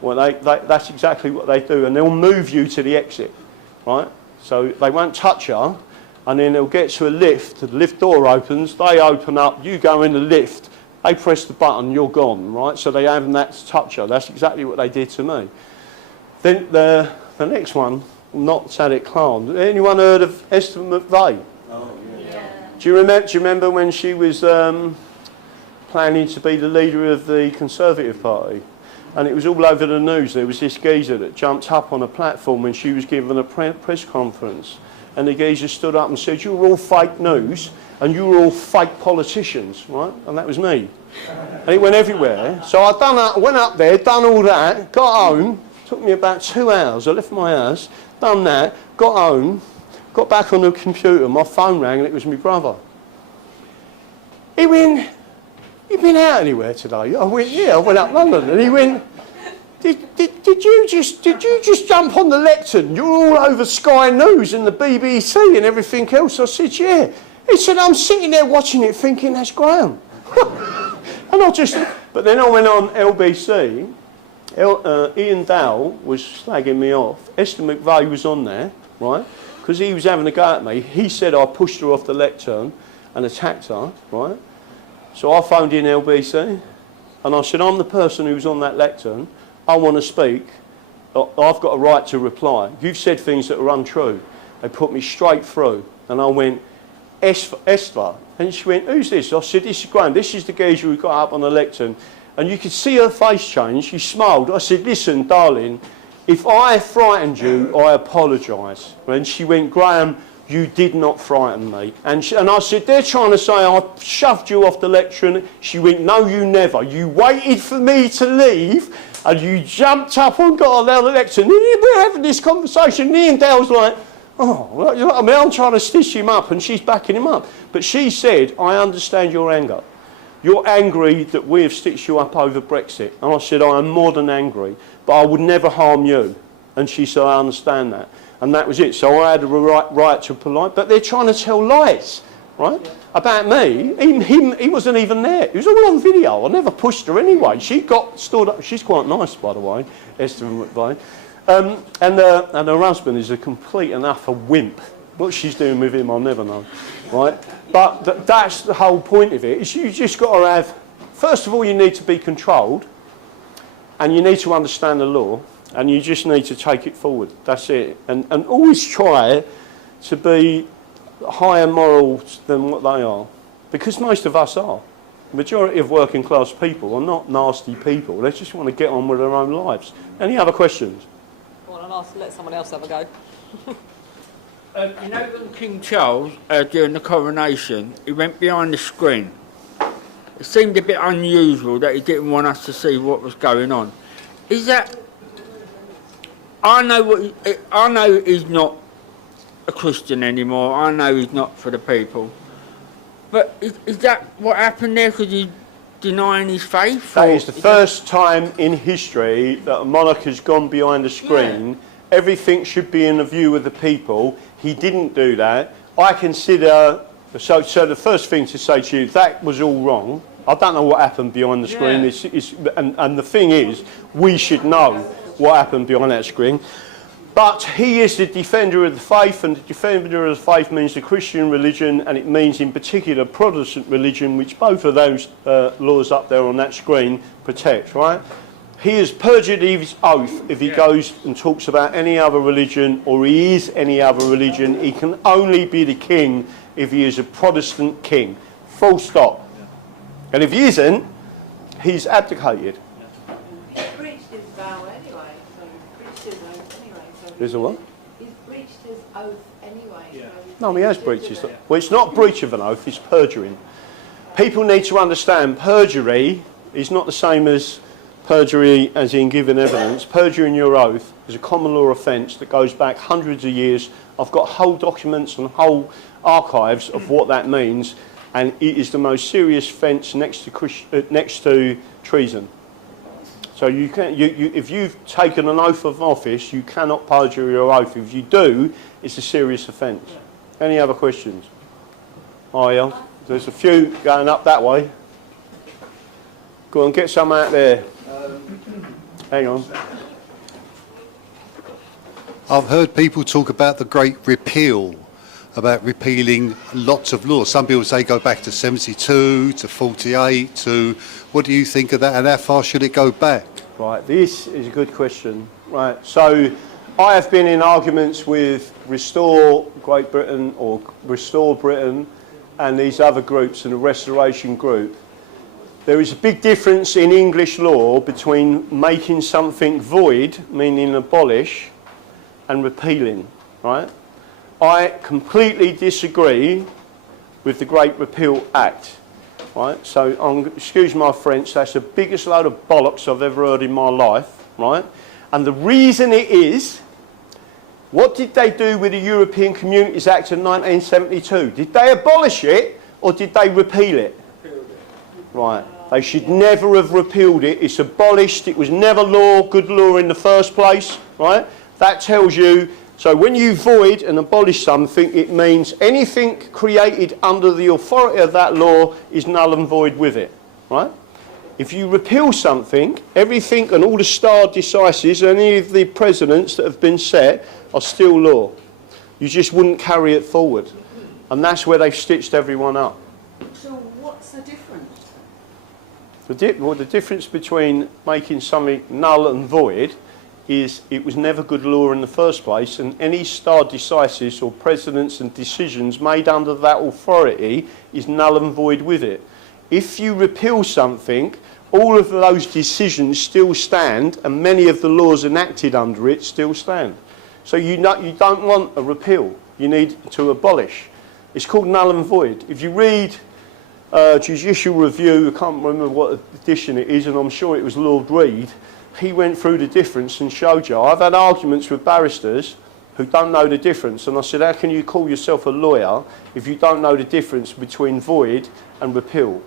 Well, that's exactly what they do. And they'll move you to the exit, right? So they won't touch you. And then they'll get to a lift, the lift door opens, they open up, you go in the lift, they press the button, you're gone, right? So they haven't that to touch her. That's exactly what they did to me. Then the next one, not Sadiq Khan. Anyone heard of Esther McVeigh? Yeah. Do you remember when she was planning to be the leader of the Conservative Party? And it was all over the news. There was this geezer that jumped up on a platform when she was giving a press conference. And the geezer stood up and said, you're all fake news and you're all fake politicians, right? And that was me. And it went everywhere. So I went up there, done all that, got home, took me about 2 hours. I left my house, done that, got home, got back on the computer, my phone rang and it was my brother. He went, you been out anywhere today? I went, yeah, I went up London. And he went, did you just jump on the lectern? You're all over Sky News and the BBC and everything else. I said, yeah. He said, I'm sitting there watching it thinking, that's Graham. And but then I went on LBC. Ian Dowell was slagging me off. Esther McVeigh was on there, right? Because he was having a go at me. He said I pushed her off the lectern and attacked her, right? So I phoned in LBC and I said, I'm the person who's on that lectern. I want to speak. I've got a right to reply. You've said things that are untrue. They put me straight through. And I went, Esther. And she went, who's this? I said, this is Graham. This is the geezer who got up on the lectern. And you could see her face change. She smiled. I said, listen, darling, if I frightened you, I apologise. And she went, Graham, you did not frighten me. And I said, they're trying to say I shoved you off the lectern. She went, no, you never. You waited for me to leave and you jumped up and got on the lectern. We're having this conversation. Ian Dale's like, oh, you know what I mean? I'm trying to stitch him up and she's backing him up. But she said, I understand your anger. You're angry that we have stitched you up over Brexit. And I said, I am more than angry, but I would never harm you. And she said, I understand that. And that was it. So I had a right to polite. But they're trying to tell lies, right? Yeah. About me. He wasn't even there. It was all on video. I never pushed her anyway. She got stood up. She's quite nice, by the way, Esther McVeigh. And her husband is a complete and utter wimp. What she's doing with him, I'll never know, right? But that's the whole point of it. Is you just got to have, first of all, you need to be controlled, and you need to understand the law, and you just need to take it forward. That's it. And always try to be higher morals than what they are, because most of us are. The majority of working class people are not nasty people. They just want to get on with their own lives. Any other questions? Well, I'll let someone else have a go. You know when King Charles, during the coronation, he went behind the screen. It seemed a bit unusual that he didn't want us to see what was going on. Is that... I know he's not a Christian anymore. I know he's not for the people. But is that what happened there? Because he's denying his faith? That is the first time in history that a monarch has gone behind the screen. Yeah. Everything should be in the view of the people. He didn't do that. I consider... So the first thing to say to you, that was all wrong. I don't know what happened behind the screen. Yeah. And the thing is, we should know what happened behind that screen. But he is the defender of the faith, and the defender of the faith means the Christian religion, and it means in particular Protestant religion, which both of those laws up there on that screen protect, right? He has perjured his oath if he goes and talks about any other religion, or he is any other religion. He can only be the king if he is a Protestant king. Full stop. And if he isn't, he's abdicated. He's breached his vow anyway, so he's breached his oath anyway. So There's a what? He's breached his oath anyway. So No, he has breached his oath. Well, it's not breach of an oath, it's perjuring. People need to understand perjury is not the same as perjury as in giving evidence. Perjuring your oath is a common law offence that goes back hundreds of years. I've got whole documents and whole archives of what that means, and it is the most serious offence next to treason. So you can, if you've taken an oath of office, you cannot perjure your oath. If you do, it's a serious offence. Any other questions? Oh yeah, there's a few going up that way. Go on, get some out there. Hang on. I've heard people talk about the Great Repeal, about repealing lots of laws. Some people say go back to 72, to 48, to... What do you think of that, and how far should it go back? Right, this is a good question. Right, so I have been in arguments with Restore Great Britain or Restore Britain and these other groups and the Restoration Group. There is a big difference in English law between making something void, meaning abolish, and repealing, right? I completely disagree with the Great Repeal Act, right? So, excuse my French, that's the biggest load of bollocks I've ever heard in my life, right? And the reason it is, what did they do with the European Communities Act of 1972? Did they abolish it, or did they repeal it? Right. They should never have repealed it. It's abolished. It was never good law in the first place, right? That tells you, so when you void and abolish something, it means anything created under the authority of that law is null and void with it, right? If you repeal something, everything and all the stare decisis, any of the precedents that have been set are still law. You just wouldn't carry it forward. And that's where they've stitched everyone up. So what's the difference? The difference between making something null and void is it was never good law in the first place, and any stare decisis or precedents and decisions made under that authority is null and void with it. If you repeal something, all of those decisions still stand, and many of the laws enacted under it still stand. So you don't want a repeal. You need to abolish. It's called null and void. If you read Judicial Review, I can't remember what edition it is, and I'm sure it was Lord Reed, he went through the difference and showed you. I've had arguments with barristers who don't know the difference, and I said, how can you call yourself a lawyer if you don't know the difference between void and repeal?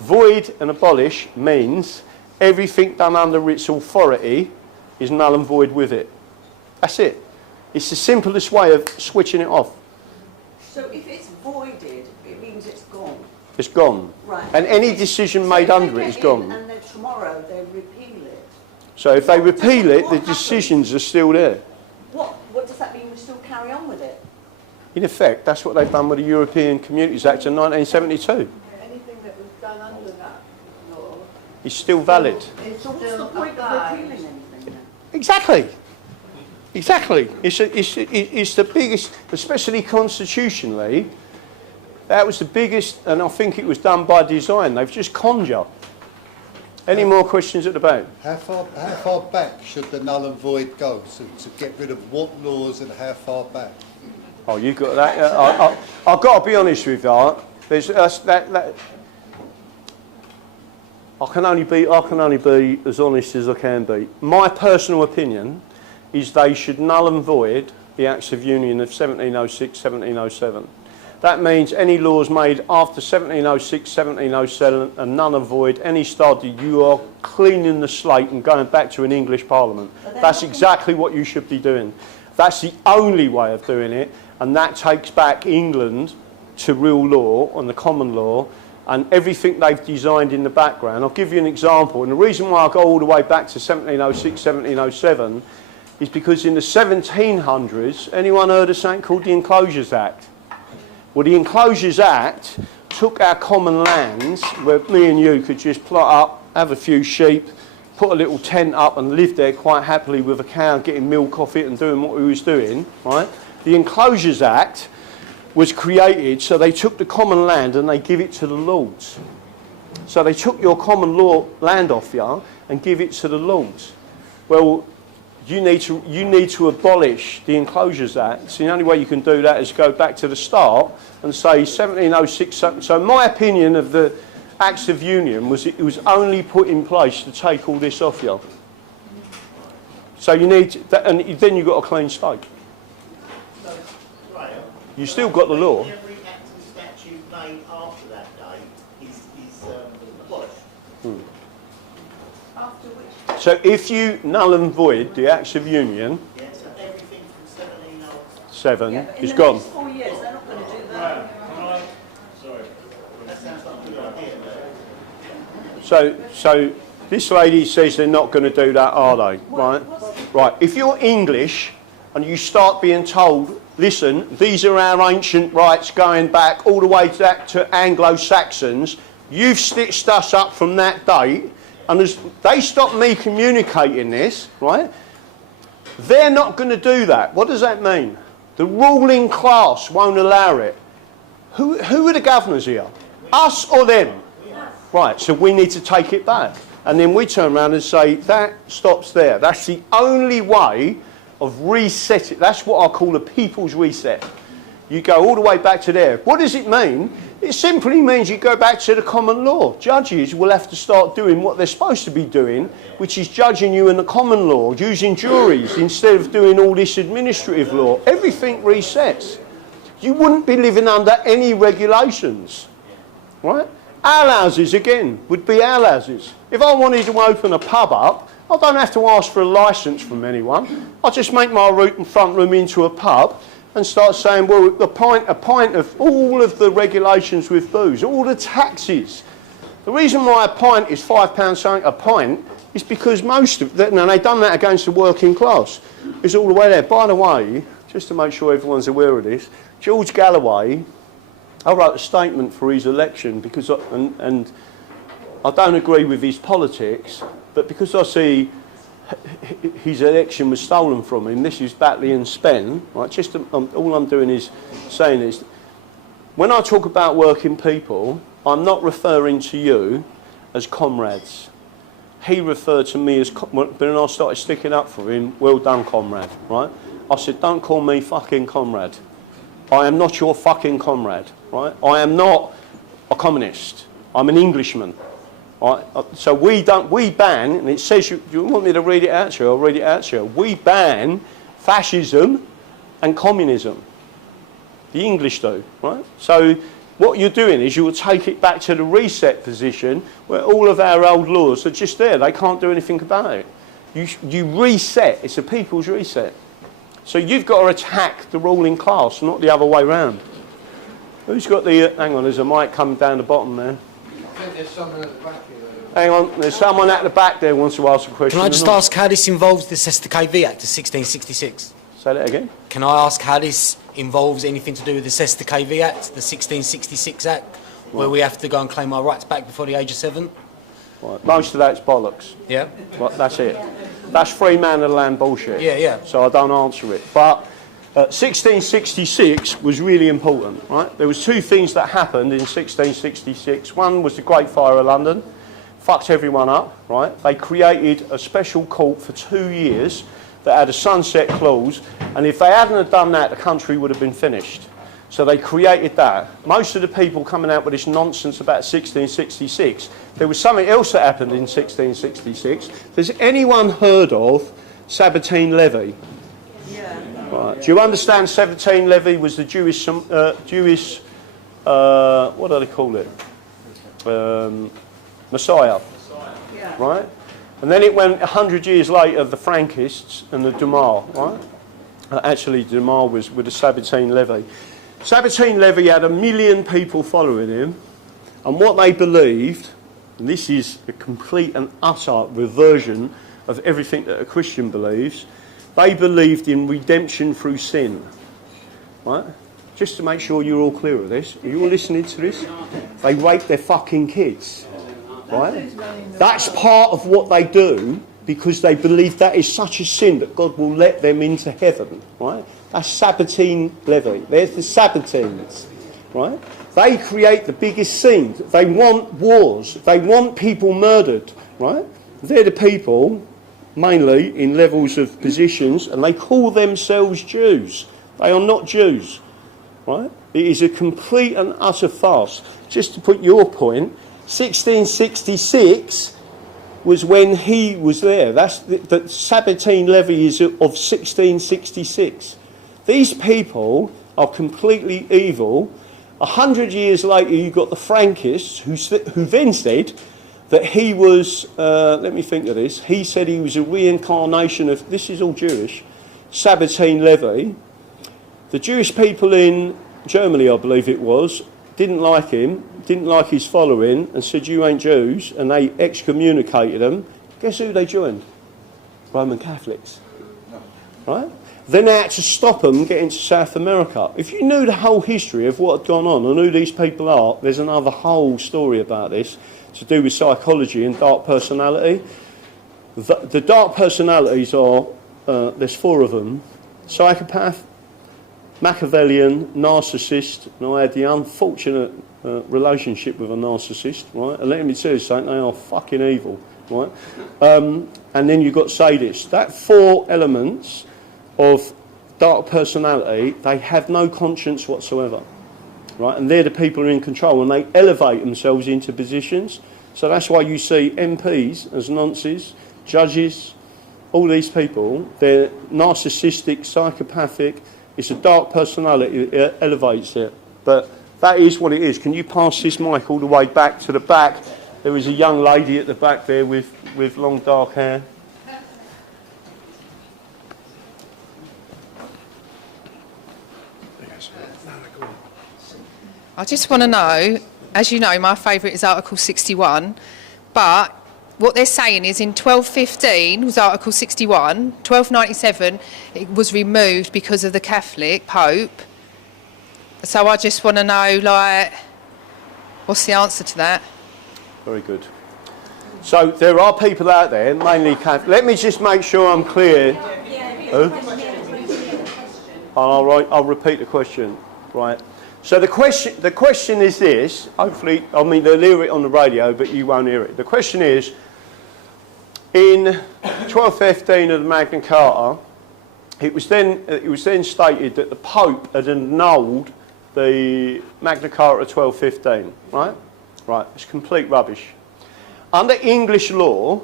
Void and abolish means everything done under its authority is null and void with it. That's it. It's the simplest way of switching it off. So if it's voided, it means it's gone. It's gone. Right. And any decision made under it is gone. And then tomorrow they repeal it. So if they repeal it, the decisions are still there. What does that mean? We still carry on with it? In effect, that's what they've done with the European Communities Act of 1972. Anything that was done under that law It's still valid. is So what's the still point of applied. repealing anything then? Exactly. Exactly. It's the biggest, especially constitutionally, that was the biggest, and I think it was done by design. They've just conned you. Any more questions at the back? How far back should the null and void go? So to get rid of what laws and how far back? Oh, you got that? I've got to be honest with you. There's that. I can only be as honest as I can be. My personal opinion is they should null and void the Acts of Union of 1706, 1707. That means any laws made after 1706, 1707 and null and void, any started, you are cleaning the slate and going back to an English Parliament. That's exactly what you should be doing. That's the only way of doing it, and that takes back England to real law and the common law and everything they've designed in the background. I'll give you an example, and the reason why I go all the way back to 1706, 1707 is because in the 1700s, anyone heard of something called the Enclosures Act? Well, the Enclosures Act took our common lands, where me and you could just plot up, have a few sheep, put a little tent up and live there quite happily with a cow, getting milk off it and doing what we was doing, right? The Enclosures Act was created, so they took the common land and they give it to the lords. So they took your common law land off you and give it to the lords. Well, you need to abolish the Enclosures Act. So the only way you can do that is go back to the start and say 1706. So my opinion of the Acts of Union was it was only put in place to take all this off you. So you need that, and then you've got a clean state. You still got the law. Every act and statute made after that date is abolished. After which? So if you null and void the Acts of Union, Yeah, so everything from 7 Yeah, but in is the gone. next 4 years, they're not going to do that. that sounds like a good idea. So this lady says they're not going to do that, are they? Right? Right. If you're English and you start being told, listen, these are our ancient rights going back all the way back to Anglo-Saxons, you've stitched us up from that date, and as they stop me communicating this, right? They're not going to do that. What does that mean? The ruling class won't allow it. Who are the governors here? Us or them? Right, so we need to take it back. And then we turn around and say, that stops there. That's the only way of resetting. That's what I call a people's reset. You go all the way back to there. What does it mean? It simply means you go back to the common law. Judges will have to start doing what they're supposed to be doing, which is judging you in the common law, using juries instead of doing all this administrative law. Everything resets. You wouldn't be living under any regulations, right? Our houses, again, would be our houses. If I wanted to open a pub up, I don't have to ask for a licence from anyone. I just make my front room into a pub and start saying, well, a pint of all of the regulations with booze, all the taxes. The reason why a pint is £5 something a pint is because most of them, and they've done that against the working class, is all the way there. By the way, just to make sure everyone's aware of this, George Galloway, I wrote a statement for his election because, and I don't agree with his politics, but because I see his election was stolen from him, this is Batley and Spen, right? Just all I'm doing is saying is, when I talk about working people, I'm not referring to you as comrades. He referred to me as, when I started sticking up for him, well done, comrade, right? I said, don't call me fucking comrade. I am not your fucking comrade, right? I am not a communist. I'm an Englishman. Right? So we ban, and it says, you want me to read it out to you? I'll read it out to you. We ban fascism and communism. The English do, right? So what you're doing is you will take it back to the reset position where all of our old laws are just there. They can't do anything about it. You reset. It's a people's reset. So you've got to attack the ruling class, not the other way round. Who's got the... hang on, there's a mic coming down the bottom there. I think there's someone at the back here. Hang on, there's someone at the back there who wants to ask a question. Can I just ask how this involves the SSKV Act of 1666? Say that again? Can I ask how this involves anything to do with the SSKV Act, the 1666 Act, where we have to go and claim our rights back before the age of 7? Right. Most of that's bollocks. Yeah. Right, that's it. That's free man of the land bullshit. Yeah, yeah. So I don't answer it. But 1666 was really important, right? There was two things that happened in 1666. One was the Great Fire of London. Fucked everyone up, right? They created a special court for 2 years that had a sunset clause, and if they hadn't have done that, the country would have been finished. So they created that. Most of the people coming out with this nonsense about 1666, there was something else that happened in 1666. Has anyone heard of Sabatine Levy? Yeah. Right. Do you understand Sabatine Levy was the Jewish what do they call it? Messiah. Yeah. Right? And then it went 100 years later, the Frankists and the Dumas, right? Actually, Dumas was with the Sabatine Levy. Sabatine Levy had 1 million people following him, and what they believed, and this is a complete and utter reversion of everything that a Christian believes, they believed in redemption through sin, right? Just to make sure you're all clear of this, are you all listening to this? They rape their fucking kids, right? That's part of what they do because they believe that is such a sin that God will let them into heaven, right? That's Sabbatine levy. There's the Sabbatines, right? They create the biggest scenes. They want wars. They want people murdered, right? They're the people, mainly in levels of positions, and they call themselves Jews. They are not Jews, right? It is a complete and utter farce. Just to put your point, 1666 was when he was there. That's the Sabbatine levy is of 1666. These people are completely evil. 100 years later, you've got the Frankists, who then said that he was, let me think of this, he said he was a reincarnation of, this is all Jewish, Sabbatine levy. The Jewish people in Germany, I believe it was, didn't like him, didn't like his following, and said, you ain't Jews, and they excommunicated them. Guess who they joined? Roman Catholics. Right? Then they had to stop them getting to South America. If you knew the whole history of what had gone on and who these people are, there's another whole story about this to do with psychology and dark personality. The dark personalities are, there's 4 of them: psychopath, Machiavellian, narcissist, and I had the unfortunate relationship with a narcissist, right? And let me tell you something, they are fucking evil, right? And then you've got sadists. That 4 elements of dark personality, they have no conscience whatsoever, right? And they're the people who are in control, and they elevate themselves into positions. So that's why you see MPs as nonces, judges, all these people, they're narcissistic, psychopathic. It's a dark personality, it elevates it. But that is what it is. Can you pass this mic all the way back to the back? There is a young lady at the back there with long dark hair. I just want to know, as you know, my favourite is Article 61, but what they're saying is in 1215 was Article 61, 1297 it was removed because of the Catholic Pope. So I just want to know, like, what's the answer to that? Very good. So there are people out there, mainly Catholic. Let me just make sure I'm clear. I'll repeat the question. Right. So the question is this. Hopefully, I mean they'll hear it on the radio, but you won't hear it. The question is, in 1215 of the Magna Carta, it was then stated that the Pope had annulled the Magna Carta of 1215. Right. Right. It's complete rubbish. Under English law,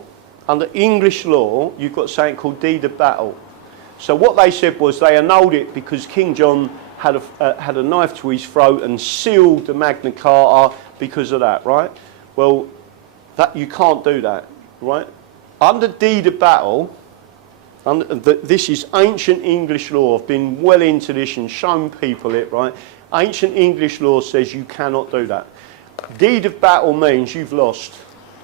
you've got something called deed of battle. So what they said was they annulled it because King John had a knife to his throat and sealed the Magna Carta because of that, right? Well, that you can't do that, right? Under deed of battle, this is ancient English law. I've been well into this and shown people it, right? Ancient English law says you cannot do that. Deed of battle means you've lost.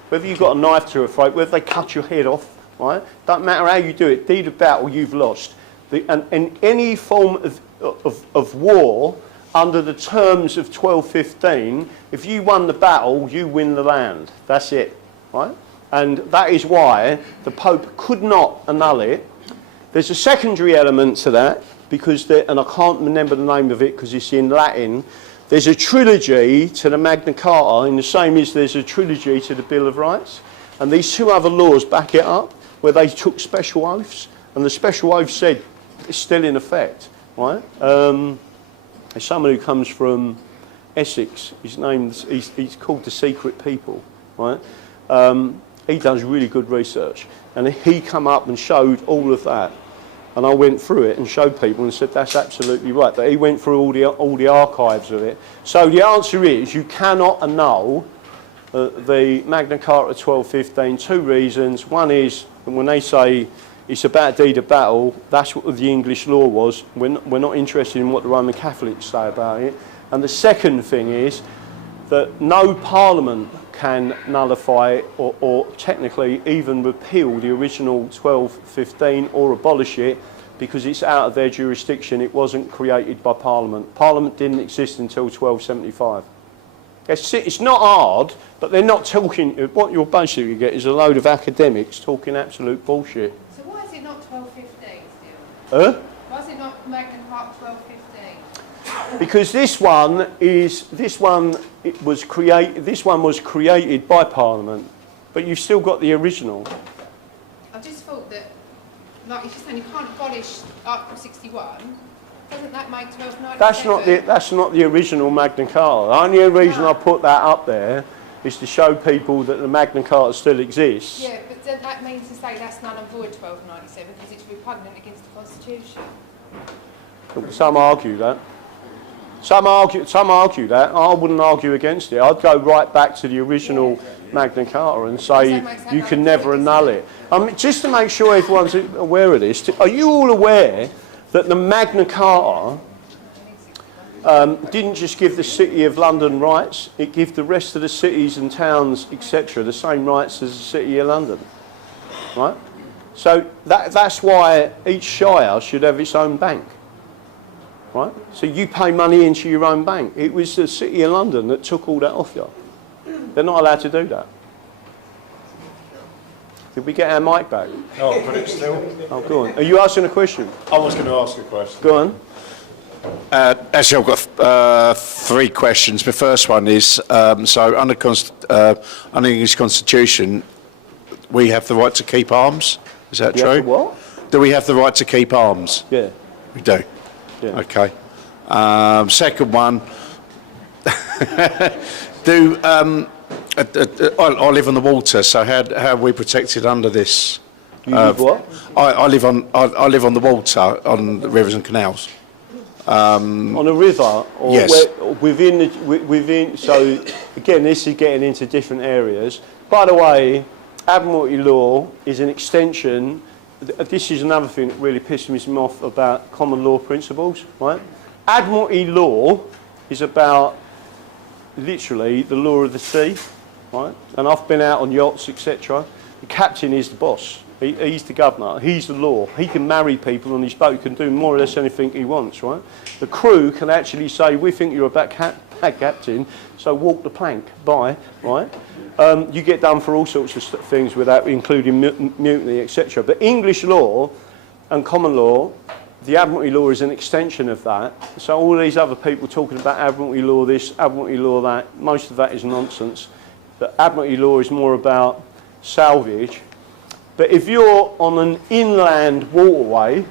Whether you've got a knife to your throat, whether they cut your head off, right? Don't matter how you do it. Deed of battle, you've lost. And any form of war under the terms of 1215, if you won the battle, you win the land. That's it, right? And that is why the Pope could not annul it. There's a secondary element to that, because and I can't remember the name of it because it's in Latin. There's a trilogy to the Magna Carta, in the same as there's a trilogy to the Bill of Rights. And these 2 other laws back it up, where they took special oaths, and the special oath said it's still in effect, right? There's someone who comes from Essex. His name's he's called the Secret People, right? He does really good research, and he come up and showed all of that. And I went through it and showed people and said that's absolutely right. But he went through all the archives of it. So the answer is you cannot annul the Magna Carta 1215. 2 reasons. One is when they say it's about deed of battle, that's what the English law was. We're not interested in what the Roman Catholics say about it. And the second thing is that no Parliament can nullify or technically even repeal the original 1215 or abolish it because it's out of their jurisdiction. It wasn't created by Parliament. Parliament didn't exist until 1275. It's not hard, but they're not talking. What you'll basically get is a load of academics talking absolute bullshit. So why is it not 1215 still? Why is it not Magna Carta 1215? Because this one was created by Parliament, but you've still got the original. I just thought that, like you're just saying, you can't abolish Article 61. Doesn't that make 1297? That's not the original Magna Carta. The only reason I put that up there is to show people that the Magna Carta still exists. Yeah, but then that means to say that's null and void 1297 because it's repugnant against the Constitution. Some argue that. Some argue that. I wouldn't argue against it. I'd go right back to the original Magna Carta and say you can never annul it. Just to make sure everyone's aware of this, are you all aware that the Magna Carta didn't just give the City of London rights, it gave the rest of the cities and towns, etc., the same rights as the City of London, right? So that's why each shire should have its own bank, right? So you pay money into your own bank. It was the City of London that took all that off you. They're not allowed to do that. Did we get our mic back? Oh, but it's still. Oh, go on. Are you asking a question? I was going to ask a question. Go on. Actually, I've got 3 questions. The first one is, so under English Constitution, we have the right to keep arms. Is that true? Have to what? Do we have the right to keep arms? Yeah. We do? Yeah. Okay. Second one, I live on the water, so how are we protected under this? You live what? I live on the water, on the rivers and canals. On a river, or yes. within. So again, this is getting into different areas. By the way, Admiralty law is an extension. This is another thing that really pisses me off about common law principles, right? Admiralty law is about literally the law of the sea, right? And I've been out on yachts, etc. The captain is the boss. He's the governor. He's the law. He can marry people on his boat. He can do more or less anything he wants, right? The crew can actually say, we think you're a bad captain, so walk the plank, bye, right? You get done for all sorts of things without including mutiny, etc. But English law and common law, the Admiralty law is an extension of that. So all these other people talking about Admiralty law this, Admiralty law that, most of that is nonsense. But Admiralty law is more about salvage. But if you're on an inland waterway,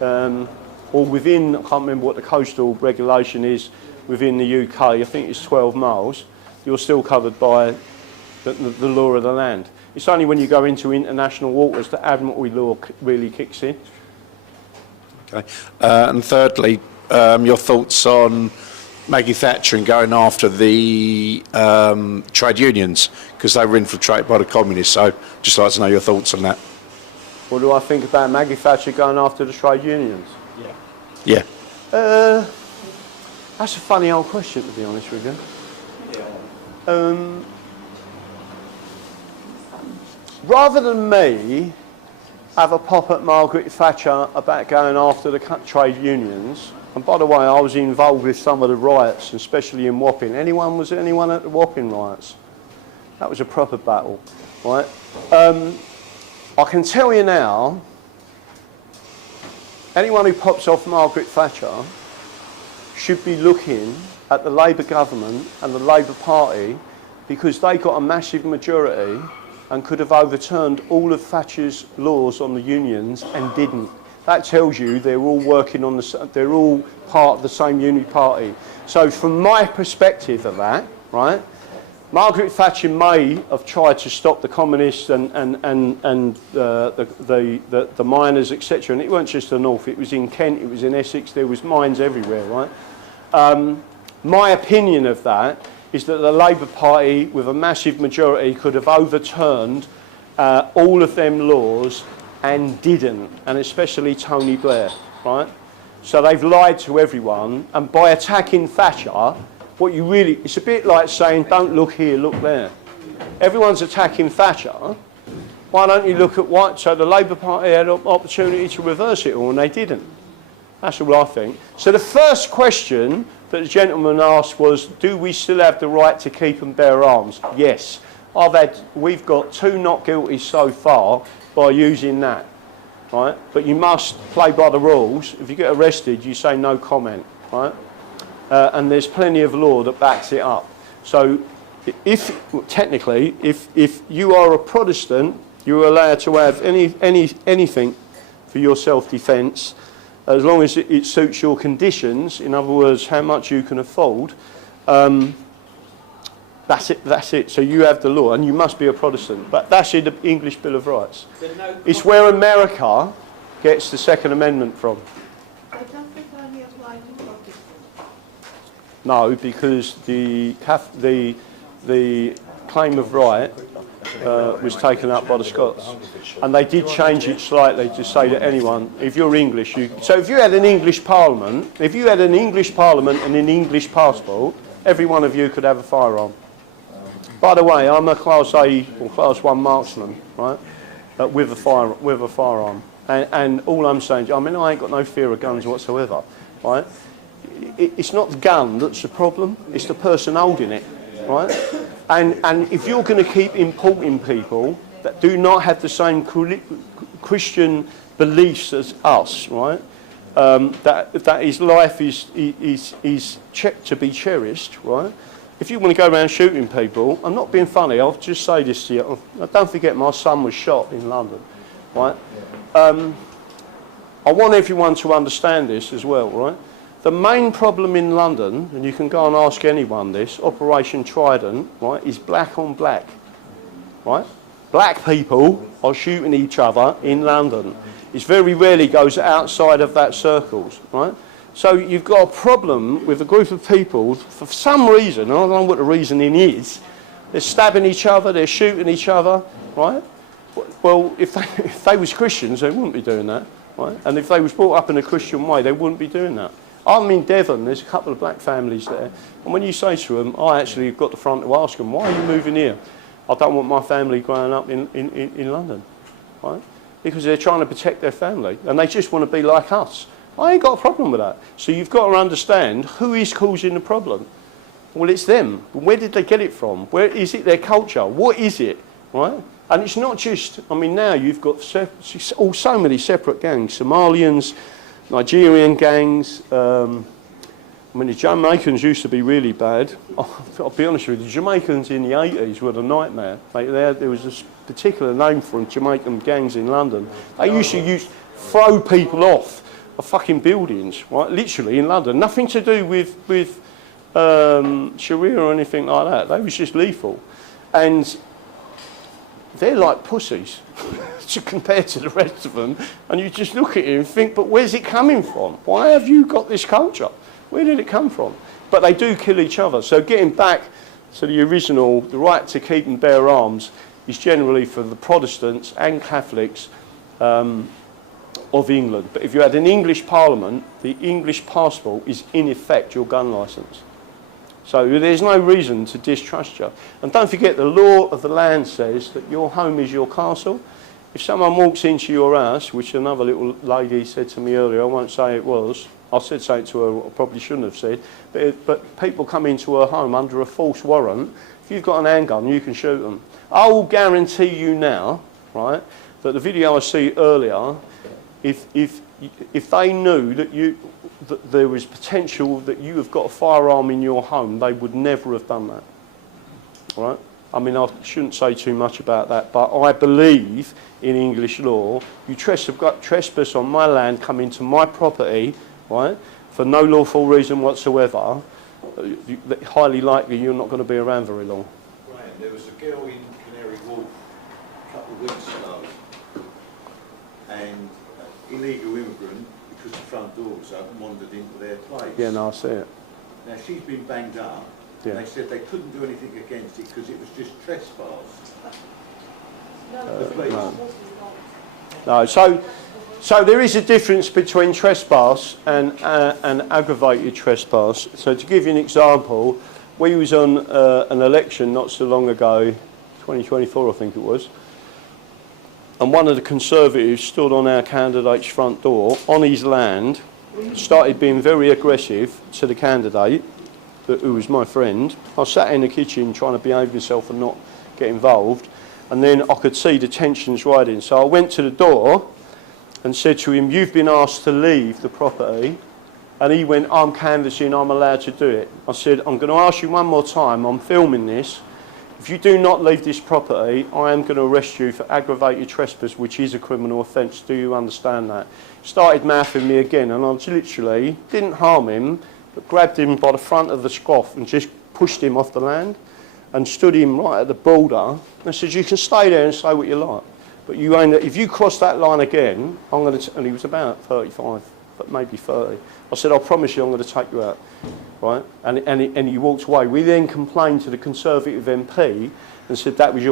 or within, I can't remember what the coastal regulation is within the UK, I think it's 12 miles, you're still covered by the law of the land. It's only when you go into international waters that Admiralty law really kicks in. Okay. And thirdly, your thoughts on Maggie Thatcher and going after the trade unions, because they were infiltrated by the communists. So just like to know your thoughts on that. What do I think about Maggie Thatcher going after the trade unions? Yeah. That's a funny old question, to be honest with you. Rather than me have a pop at Margaret Thatcher about going after the trade unions, and by the way, I was involved with some of the riots, especially in Wapping. Was anyone at the Wapping riots? That was a proper battle, right? I can tell you now, anyone who pops off Margaret Thatcher should be looking at the Labour government and the Labour Party, because they got a massive majority and could have overturned all of Thatcher's laws on the unions and didn't. That tells you they're all working on they're all part of the same uni party. So from my perspective of that, right, Margaret Thatcher may have tried to stop the communists and the miners, etc. And it weren't just the north, it was in Kent, it was in Essex, there was mines everywhere, right? My opinion of that is that the Labour Party, with a massive majority, could have overturned all of them laws and didn't, and especially Tony Blair, right? So they've lied to everyone, and by attacking Thatcher, what you really, it's a bit like saying, don't look here, look there. Everyone's attacking Thatcher, Why don't you look at what? So the Labour Party had an opportunity to reverse it all, and they didn't. That's all I think. So the first question that the gentleman asked was, do we still have the right to keep and bear arms? Yes. We've got 2 not guilty so far by using that, right? But you must play by the rules. If you get arrested, you say no comment, right? And there's plenty of law that backs it up. So technically, if you are a Protestant, you're allowed to have anything for your self-defence, as long as it suits your conditions, in other words, how much you can afford. That's it. So you have the law, and you must be a Protestant. But that's in the English Bill of Rights. It's where America gets the Second Amendment from. But does it only apply to Protestants? No, because the claim of right was taken up by the Scots, and they did change it slightly to say that anyone, if you're English, so if you had an English Parliament, and an English passport, every one of you could have a firearm. By the way, I'm a Class A or Class 1 marksman, right, with a firearm, and all I'm saying, I mean, I ain't got no fear of guns whatsoever, right? It's not the gun that's the problem; it's the person holding it, right? And if you're going to keep importing people that do not have the same Christian beliefs as us, right? That his life is to be cherished, right? If you want to go around shooting people, I'm not being funny. I'll just say this to you. Don't forget, my son was shot in London, right? I want everyone to understand this as well, right? The main problem in London, and you can go and ask anyone this, Operation Trident, right, is black on black, right? Black people are shooting each other in London. It very rarely goes outside of that circles, right? So you've got a problem with a group of people, for some reason, I don't know what the reasoning is, they're stabbing each other, they're shooting each other, right? Well, if they was Christians, they wouldn't be doing that, right? And if they was brought up in a Christian way, they wouldn't be doing that. I'm in Devon, there's a couple of black families there, and when you say to them, I actually got the front to ask them, why are you moving here? I don't want my family growing up in London, right? Because they're trying to protect their family, and they just want to be like us. I ain't got a problem with that. So you've got to understand who is causing the problem. Well, it's them. Where did they get it from? Where is it their culture? What is it, right? And it's not just, I mean, now you've got so many separate gangs, Somalians, Nigerian gangs. I mean, the Jamaicans used to be really bad. I'll be honest with you, the Jamaicans in the 80s were the nightmare. There was a particular name for them, Jamaican gangs in London. They used to throw people off of fucking buildings, right? Literally in London. Nothing to do with Sharia or anything like that. They was just lethal. And they're like pussies compared to the rest of them. And you just look at it and think, but where's it coming from? Why have you got this culture? Where did it come from? But they do kill each other. So getting back to the original, the right to keep and bear arms is generally for the Protestants and Catholics of England. But if you had an English Parliament, the English passport is in effect your gun licence. So there's no reason to distrust you. And don't forget, the law of the land says that your home is your castle. If someone walks into your house, which another little lady said to me earlier, I won't say it was, I said something to her I probably shouldn't have said, but people come into her home under a false warrant. If you've got an handgun, you can shoot them. I will guarantee you now, right, that the video I see earlier, if they knew that there was potential that you have got a firearm in your home, they would never have done that, right? I mean, I shouldn't say too much about that, but I believe in English law, you trespass on my land, come into my property, right, for no lawful reason whatsoever, highly likely you're not going to be around very long. Graham, there was a girl in Canary Wharf a couple of weeks ago, and illegal immigrant, because the front door was open, wandered into their place. Yeah, no, I see it. Now, she's been banged up. Yeah. They said they couldn't do anything against it because it was just trespass. No, so there is a difference between trespass and aggravated trespass. So to give you an example, we was on an election not so long ago, 2024 I think it was, and one of the Conservatives stood on our candidate's front door on his land, started being very aggressive to the candidate, who was my friend. I sat in the kitchen trying to behave myself and not get involved, and then I could see the tensions rising. So I went to the door and said to him, "You've been asked to leave the property." And he went, "I'm canvassing, I'm allowed to do it." I said, "I'm going to ask you one more time, I'm filming this. If you do not leave this property, I am going to arrest you for aggravated trespass, which is a criminal offence. Do you understand that?" Started mouthing me again, and I literally didn't harm him, but grabbed him by the front of the scoff and just pushed him off the land and stood him right at the border. And I said, "You can stay there and say what you like, but you ain't, if you cross that line again, I'm going to," and he was about 35, but maybe 30. I said, "I promise you I'm going to take you out." Right? And he walked away. We then complained to the Conservative MP and said that was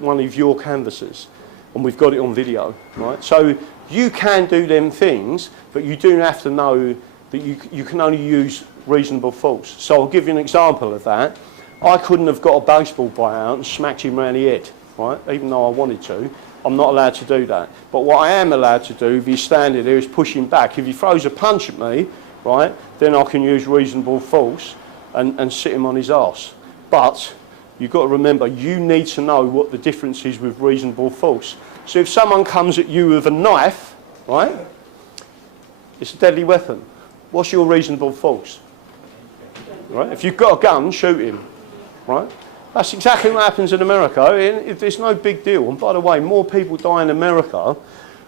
one of your canvassers, and we've got it on video. Right? So you can do them things, but you do have to know that you can only use reasonable force. So I'll give you an example of that. I couldn't have got a baseball bat out and smacked him round the head, right? Even though I wanted to. I'm not allowed to do that. But what I am allowed to do, if he's standing there, is push him back. If he throws a punch at me, right, then I can use reasonable force and sit him on his arse. But you've got to remember, you need to know what the difference is with reasonable force. So if someone comes at you with a knife, right, it's a deadly weapon. What's your reasonable force? Right? If you've got a gun, shoot him. Right? That's exactly what happens in America. It's no big deal. And by the way, more people die in America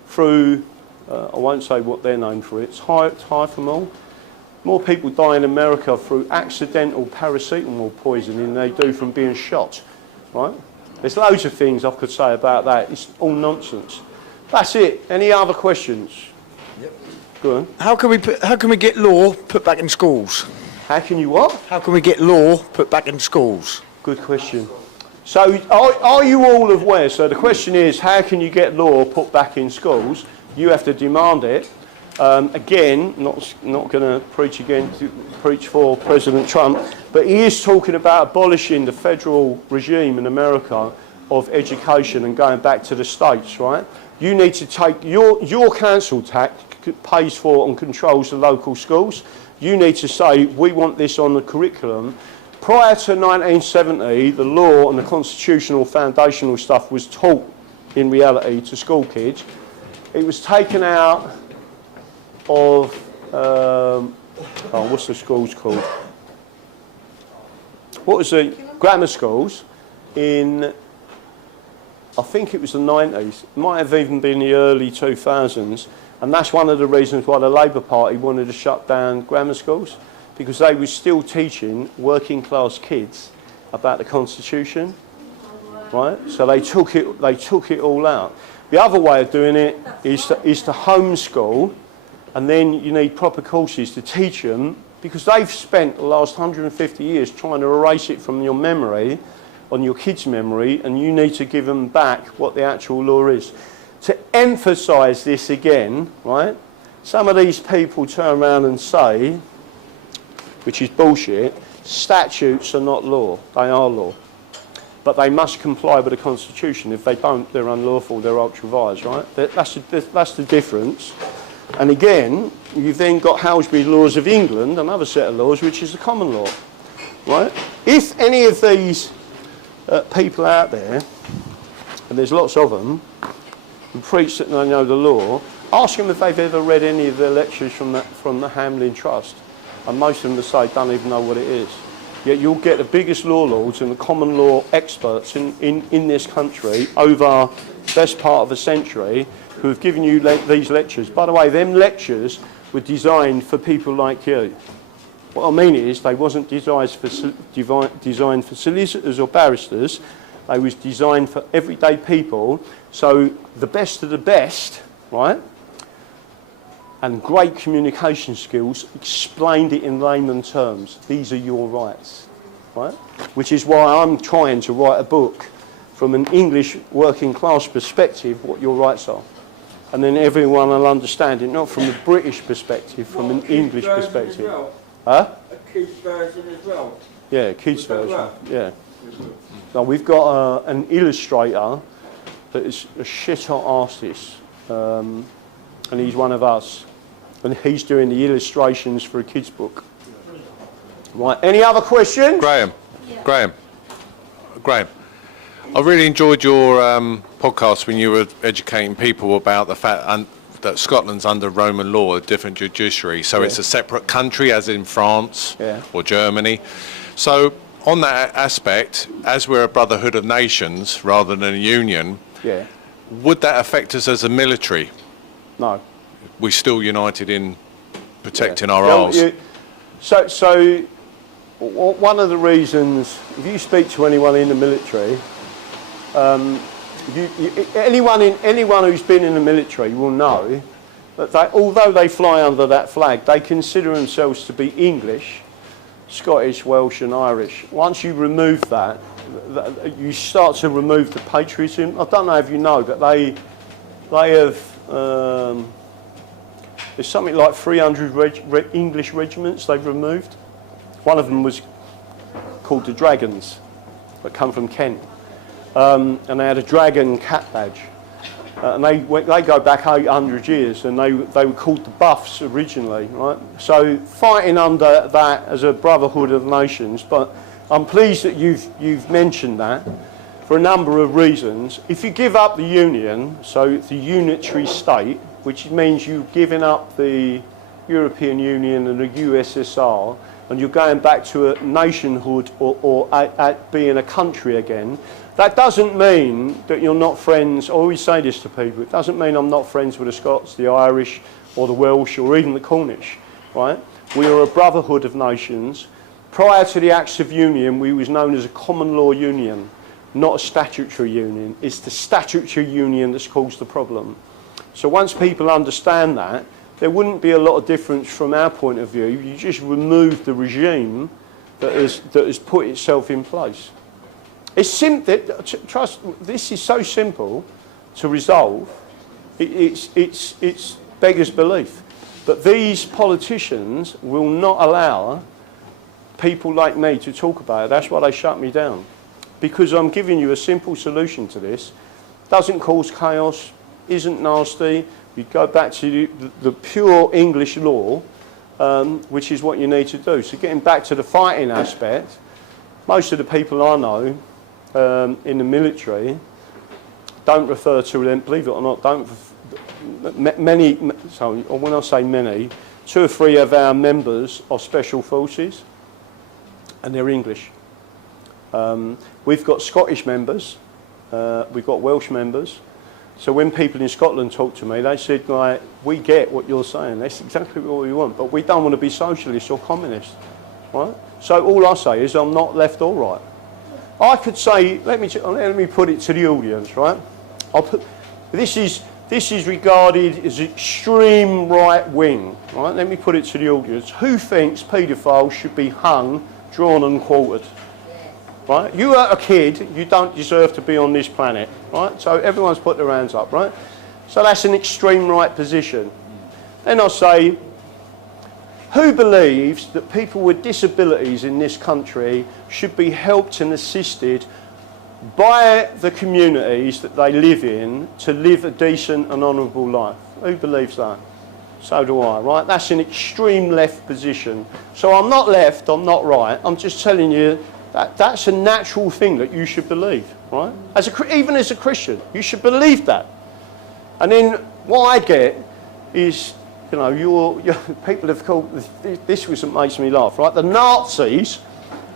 through, I won't say what they're known for, it's typhoid. More people die in America through accidental paracetamol poisoning than they do from being shot. Right? There's loads of things I could say about that. It's all nonsense. That's it. Any other questions? Yep. Go on. How can we get law put back in schools? How can you what? How can we get law put back in schools? Good question. So are you all aware? So the question is, how can you get law put back in schools? You have to demand it. Again, not going to preach for President Trump, but he is talking about abolishing the federal regime in America of education and going back to the states, right? You need to take your council tax pays for and controls the local schools. You need to say, we want this on the curriculum. Prior to 1970, the law and the constitutional foundational stuff was taught in reality to school kids. It was taken out of, what's the schools called? What was the grammar schools in, I think it was the 90s. It might have even been the early 2000s. And that's one of the reasons why the Labour Party wanted to shut down grammar schools, because they were still teaching working class kids about the Constitution, right? So they took it all out. The other way of doing it is to homeschool, and then you need proper courses to teach them, because they've spent the last 150 years trying to erase it from your memory, on your kids' memory, and you need to give them back what the actual law is. To emphasise this again, right, some of these people turn around and say, which is bullshit, statutes are not law, they are law. But they must comply with the Constitution. If they don't, they're unlawful, they're ultra-vires, right? That's the difference. And again, you've then got Halsbury Laws of England, another set of laws, which is the common law, right? If any of these people out there, and there's lots of them, who preach that they know the law, ask them if they've ever read any of the lectures from the Hamlin Trust. And most of them will say, don't even know what it is. Yet you'll get the biggest law lords and the common law experts in this country over the best part of a century who have given you these lectures. By the way, them lectures were designed for people like you. What I mean is, they wasn't designed for solicitors or barristers. They was designed for everyday people. So the best of the best, right, and great communication skills explained it in layman terms. These are your rights, right? Which is why I'm trying to write a book from an English working class perspective, what your rights are. And then everyone will understand it, not from a British perspective, from an English perspective. Well? Huh? A kids version as well? Yeah, kids version, yeah. So we've got an illustrator that is a shit-hot artist, and he's one of us, and he's doing the illustrations for a kid's book. Right, any other questions? Graham, Graham, I really enjoyed your podcast when you were educating people about the fact that Scotland's under Roman law, a different judiciary, so it's a separate country as in France or Germany. So on that aspect, as we're a brotherhood of nations rather than a union, would that affect us as a military? No. We're still united in protecting our arms. So one of the reasons, if you speak to anyone in the military, anyone who's been in the military will know that although they fly under that flag, they consider themselves to be English, Scottish, Welsh and Irish. Once you remove that, you start to remove the patriotism. I don't know if you know, but they have, there's something like 300 English regiments they've removed. One of them was called the Dragons, that come from Kent. And they had a dragon cat badge. And they go back 800 years, and they were called the Buffs originally, right? So fighting under that as a brotherhood of nations, but I'm pleased that you've mentioned that for a number of reasons. If you give up the union, so the unitary state, which means you've given up the European Union and the USSR, and you're going back to a nationhood or at being a country again, that doesn't mean that you're not friends. I always say this to people. It doesn't mean I'm not friends with the Scots, the Irish, or the Welsh, or even the Cornish, right? We are a brotherhood of nations. Prior to the Acts of Union, we was known as a common law union, not a statutory union. It's the statutory union that's caused the problem. So once people understand that, there wouldn't be a lot of difference from our point of view. You just remove the regime that has put itself in place. It's simple. Trust. This is so simple to resolve. It's beggars belief. But these politicians will not allow people like me to talk about it. That's why they shut me down. Because I'm giving you a simple solution to this. Doesn't cause chaos. Isn't nasty. You go back to the pure English law, which is what you need to do. So getting back to the fighting aspect, most of the people I know in the military don't refer to them, believe it or not, when I say many, 2 or 3 of our members are special forces and they're English. We've got Scottish members, we've got Welsh members. So when people in Scotland talk to me, they said, like, we get what you're saying, that's exactly what we want, but we don't want to be socialist or communist, right? So all I say is I'm not left or right. I could say, let me put it to the audience, right? This is regarded as extreme right wing, right? Let me put it to the audience. Who thinks paedophiles should be hung, drawn and quartered? Right? You are a kid, you don't deserve to be on this planet, right? So everyone's put their hands up, right? So that's an extreme right position. Then I'll say, who believes that people with disabilities in this country should be helped and assisted by the communities that they live in to live a decent and honourable life? Who believes that? So do I, right? That's an extreme left position. So I'm not left, I'm not right. I'm just telling you that's a natural thing that you should believe, right? Even as a Christian, you should believe that. And then what I get is, you know, your people have called, this was what makes me laugh, right? The Nazis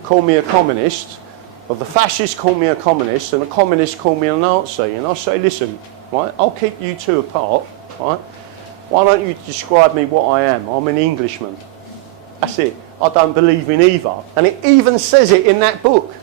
call me a communist, or the fascists call me a communist, and the communists call me a Nazi. And I say, listen, right, I'll keep you two apart, right? Why don't you describe me what I am? I'm an Englishman. That's it. I don't believe in either. And it even says it in that book,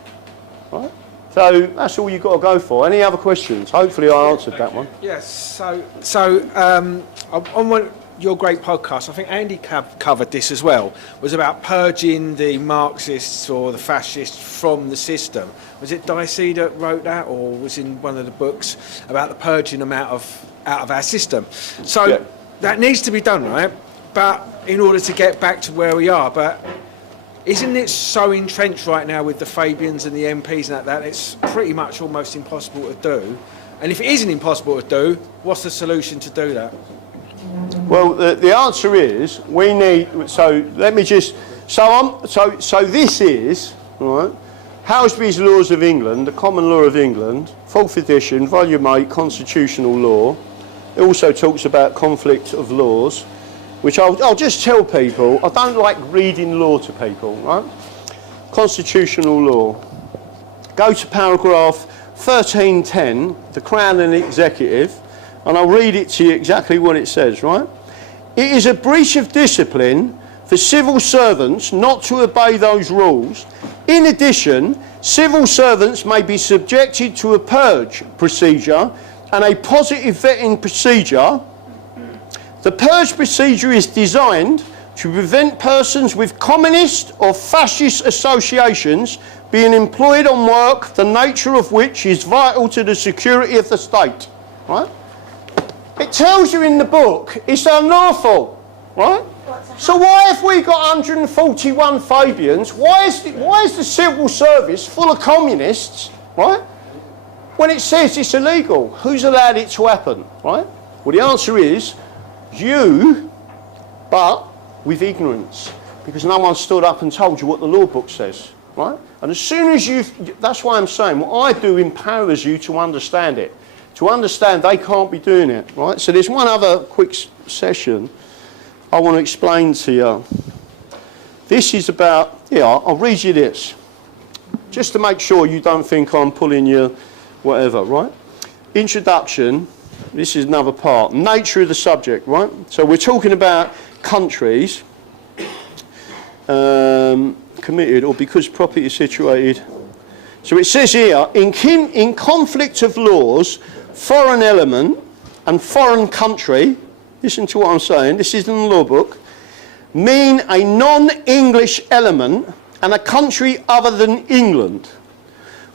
right? So that's all you've got to go for. Any other questions? Hopefully I answered that one. Yes, so on your great podcast, I think Andy covered this as well, was about purging the Marxists or the fascists from the system. Was it Dicey that wrote that, or was in one of the books about the purging them out of our system? So that needs to be done, right? But in order to get back to where we are, but isn't it so entrenched right now with the Fabians and the MPs and that it's pretty much almost impossible to do? And if it isn't impossible to do, what's the solution to do that? Well, the answer is we need. So let me just. So this is right. Housby's Laws of England, the Common Law of England, 4th edition, Volume 8, Constitutional Law. It also talks about conflict of laws, which I'll just tell people. I don't like reading law to people, right? Constitutional law. Go to paragraph 1310, the Crown and Executive, and I'll read it to you exactly what it says, right? It is a breach of discipline for civil servants not to obey those rules. In addition, civil servants may be subjected to a purge procedure and a positive vetting procedure. The purge procedure is designed to prevent persons with communist or fascist associations being employed on work, the nature of which is vital to the security of the state. Right? It tells you in the book it's unlawful. Right? So why have we got 141 Fabians? Why is the civil service full of communists? Right? When it says it's illegal, who's allowed it to happen? Right? Well, the answer is you, but with ignorance, because no one stood up and told you what the law book says. Right? And as soon as that's why I'm saying what I do empowers you to understand it. To understand they can't be doing it. Right? So there's one other quick session I want to explain to you. This is about, I'll read you this, just to make sure you don't think I'm pulling you whatever, right? Introduction, this is another part. Nature of the subject, right? So we're talking about countries committed or because property is situated. So it says here, in conflict of laws, foreign element and foreign country, listen to what I'm saying, this is in the law book, mean a non-English element and a country other than England.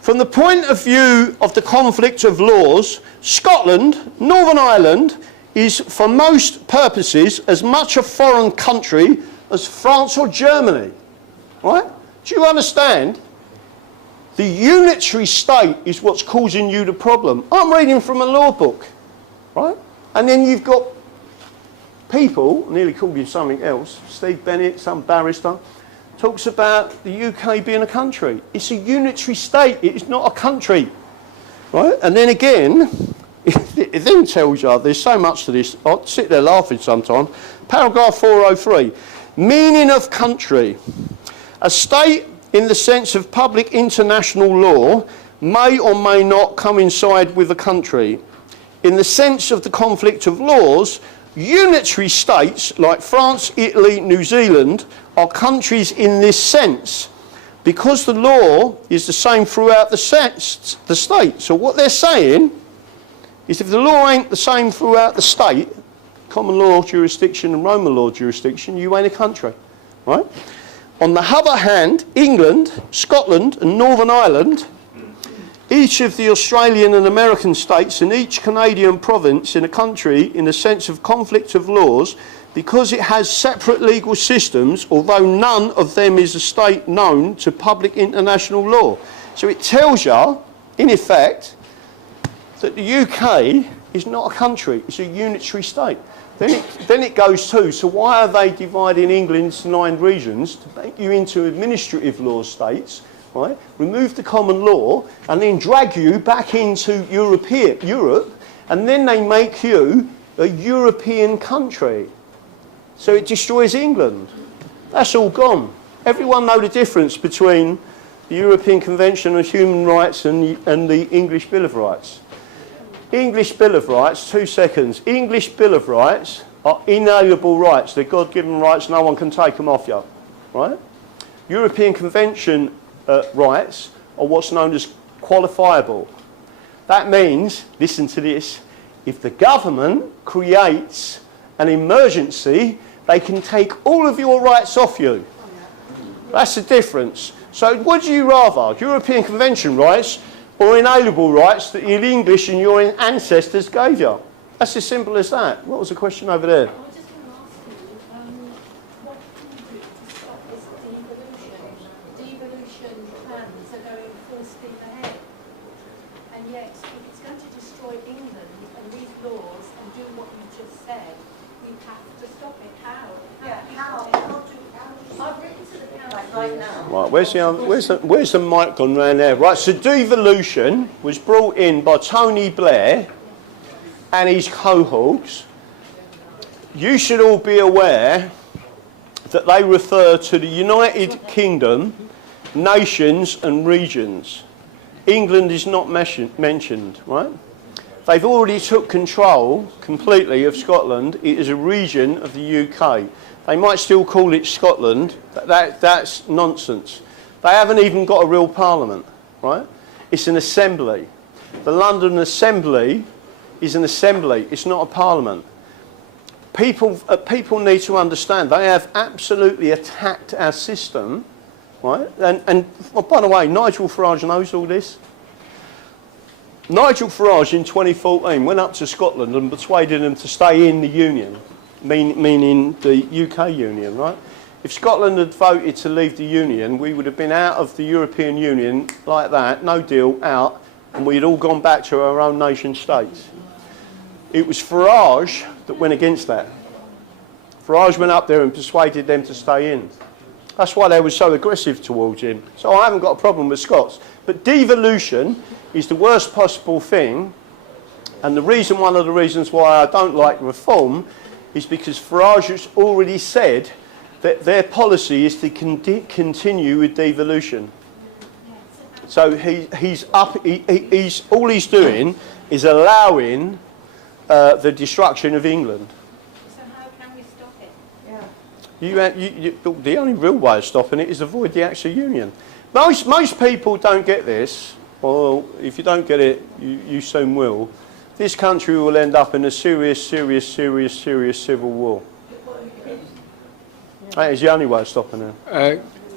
From the point of view of the conflict of laws, Scotland, Northern Ireland, is for most purposes as much a foreign country as France or Germany. Right? Do you understand? The unitary state is what's causing you the problem. I'm reading from a law book. Right? And then you've got people, nearly called him something else, Steve Bennett, some barrister, talks about the UK being a country. It's a unitary state, it is not a country. Right? And then again, it then tells you, there's so much to this, I sit there laughing sometimes. Paragraph 403, meaning of country. A state in the sense of public international law may or may not coincide with a country. In the sense of the conflict of laws, unitary states like France, Italy, New Zealand are countries in this sense because the law is the same throughout the state. So what they're saying is if the law ain't the same throughout the state, common law jurisdiction and Roman law jurisdiction, you ain't a country. Right? On the other hand, England, Scotland and Northern Ireland, each of the Australian and American states and each Canadian province in a country in the sense of conflict of laws, because it has separate legal systems, although none of them is a state known to public international law. So it tells you, in effect, that the UK is not a country, it's a unitary state. Then it goes to, so why are they dividing England into 9 regions to make you into administrative law states, right? Remove the common law and then drag you back into Europe, and then they make you a European country. So it destroys England. That's all gone. Everyone know the difference between the European Convention on Human Rights and the English Bill of Rights. English Bill of Rights, 2 seconds. English Bill of Rights are inalienable rights. They're God-given rights, no one can take them off you. Right? European Convention rights are what's known as qualifiable. That means, listen to this, if the government creates an emergency, they can take all of your rights off you. That's the difference. So would you rather European Convention rights or inalienable rights that the English and your ancestors gave you? That's as simple as that. What was the question over there? And yet, if it's going to destroy England and these laws and do what you just said, we have to stop it. How? I've written to the council right now. Right, where's the mic gone round there? Right, so devolution was brought in by Tony Blair and his cohorts. You should all be aware that they refer to the United Kingdom, nations and regions. England is not mentioned, right? They've already took control completely of Scotland. It is a region of the UK. They might still call it Scotland, but that's nonsense. They haven't even got a real parliament, right? It's an assembly. The London Assembly is an assembly. It's not a parliament. People need to understand they have absolutely attacked our system, right? And well, by the way, Nigel Farage knows all this. Nigel Farage in 2014 went up to Scotland and persuaded them to stay in the Union, meaning the UK Union, right? If Scotland had voted to leave the Union, we would have been out of the European Union like that, no deal, out, and we'd all gone back to our own nation states. It was Farage that went against that. Farage went up there and persuaded them to stay in. That's why they were so aggressive towards him. So I haven't got a problem with Scots. But devolution is the worst possible thing. And one of the reasons why I don't like reform is because Farage has already said that their policy is to continue with devolution. So all he's doing is allowing the destruction of England. So how can we stop it? The only real way of stopping it is avoid the Acts of Union. Most people don't get this, or if you don't get it, you soon will. This country will end up in a serious civil war. That is the only way of stopping it.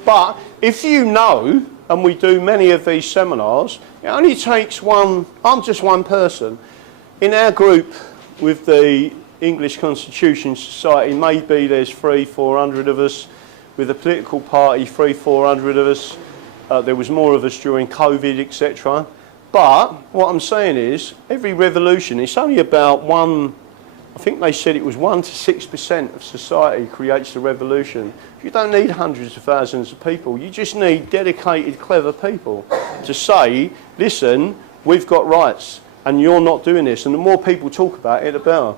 But if you know, and we do many of these seminars, it only takes one. I'm just one person. In our group with the English Constitution Society, maybe there's 300-400 of us. With the political party, 300-400 of us. There was more of us during COVID, etc. But what I'm saying is, every revolution, it's only about I think they said it was 1 to 6% of society creates a revolution. You don't need hundreds of thousands of people. You just need dedicated, clever people to say, listen, we've got rights. And you're not doing this, and the more people talk about it, the better.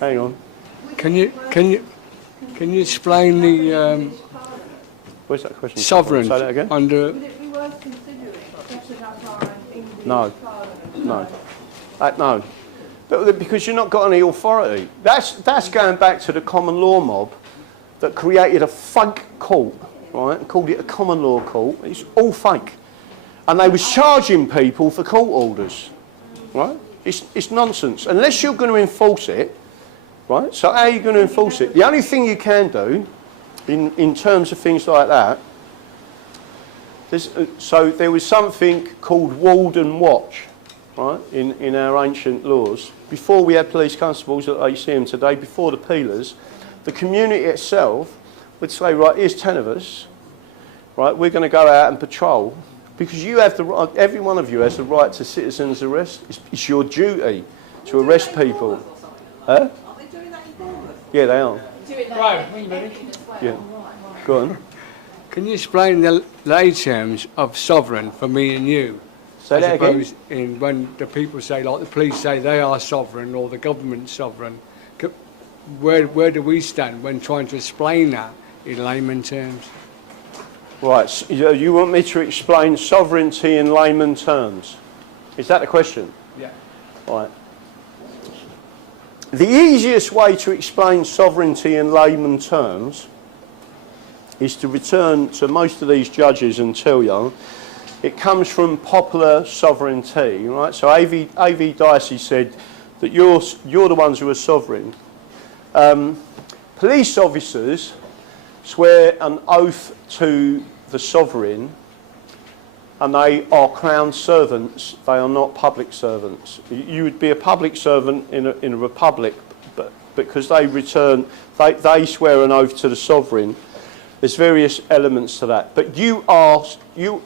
Hang on. Can you explain the where's that question? sovereign Say that again. under? No. No. But because you've not got any authority. That's going back to the common law mob that created a fake court, right? And called it a common law court. It's all fake. And they was charging people for court orders, right? It's nonsense. Unless you're going to enforce it, right? So how are you going to enforce it? The only thing you can do, in terms of things like that, so there was something called ward and watch, right? In our ancient laws, before we had police constables that you see them today, before the peelers, the community itself would say, right, here's 10 of us, right? We're going to go out and patrol. Because you have the right, every one of you has the right to citizen's arrest. It's your duty to arrest people. Huh? Aren't they doing that in Bournemouth? Yeah, they are. Right, when you ready? Yeah. Go on. Can you explain the lay terms of sovereign for me and you? Say that again. When the people say, like the police say they are sovereign or the government's sovereign, where do we stand when trying to explain that in layman terms? Right, so you want me to explain sovereignty in layman terms? Is that the question? Yeah. Right. The easiest way to explain sovereignty in layman terms is to return to most of these judges and tell you it comes from popular sovereignty, right? So A.V. Dicey said that you're the ones who are sovereign. Police officers swear an oath to the sovereign, and they are crown servants. They are not public servants. You would be a public servant in a republic, but because they swear an oath to the sovereign. There's various elements to that. But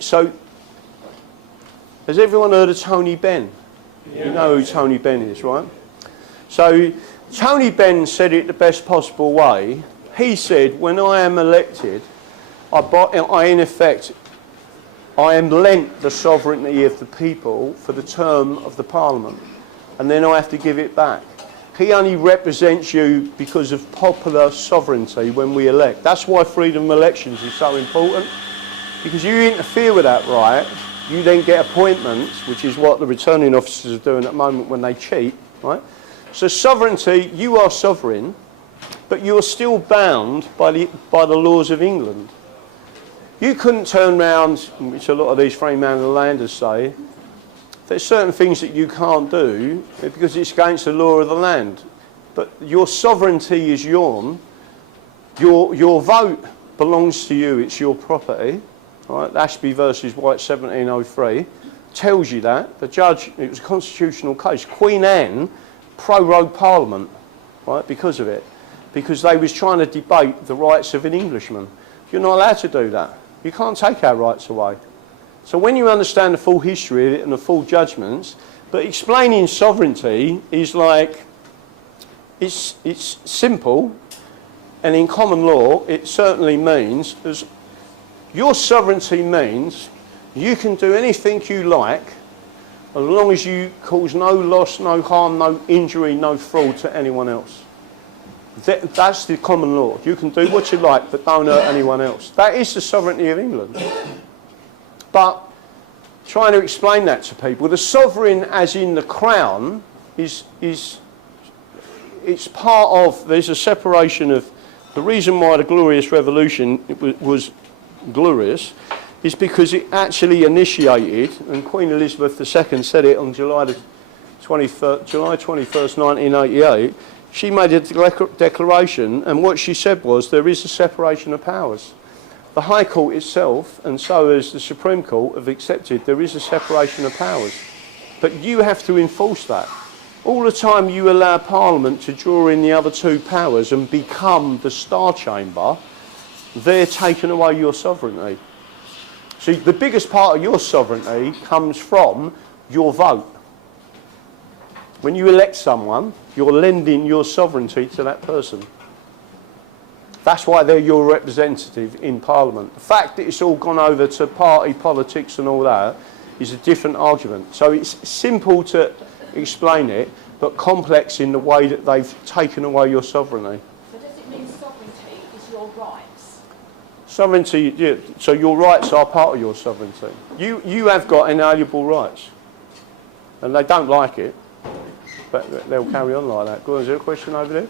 so Has everyone heard of Tony Benn? You know who Tony Benn is, right? So Tony Benn said it the best possible way. He said, when I am elected, in effect, I am lent the sovereignty of the people for the term of the Parliament, and then I have to give it back. He only represents you because of popular sovereignty when we elect. That's why freedom of elections is so important, because you interfere with that right, you then get appointments, which is what the returning officers are doing at the moment when they cheat, right? So sovereignty, you are sovereign, but you are still bound by the laws of England. You couldn't turn round, which a lot of these Fremantle landers say, there's certain things that you can't do because it's against the law of the land. But your sovereignty is yours. Your vote belongs to you, it's your property. Right? Ashby versus White 1703 tells you that. The judge, it was a constitutional case. Queen Anne prorogued Parliament, right, because of it. Because they was trying to debate the rights of an Englishman. You're not allowed to do that. You can't take our rights away. So when you understand the full history of it and the full judgments, but explaining sovereignty is like, it's simple, and in common law it certainly means, your sovereignty means you can do anything you like as long as you cause no loss, no harm, no injury, no fraud to anyone else. That's the common law. You can do what you like, but don't hurt anyone else. That is the sovereignty of England. But trying to explain that to people, the sovereign, as in the crown, it's part of. There's a separation of the reason why the Glorious Revolution was glorious, is because it actually initiated, and Queen Elizabeth II said it on July 21st, 1988. She made a declaration, and what she said was there is a separation of powers. The High Court itself, and so has the Supreme Court, have accepted there is a separation of powers. But you have to enforce that. All the time you allow Parliament to draw in the other two powers and become the Star Chamber, they're taking away your sovereignty. See, the biggest part of your sovereignty comes from your vote. When you elect someone, you're lending your sovereignty to that person. That's why they're your representative in Parliament. The fact that it's all gone over to party politics and all that is a different argument. So it's simple to explain it, but complex in the way that they've taken away your sovereignty. So does it mean sovereignty is your rights? Sovereignty, yeah, so your rights are part of your sovereignty. You have got inalienable rights, and they don't like it, but they'll carry on like that. Go on, is there a question over there?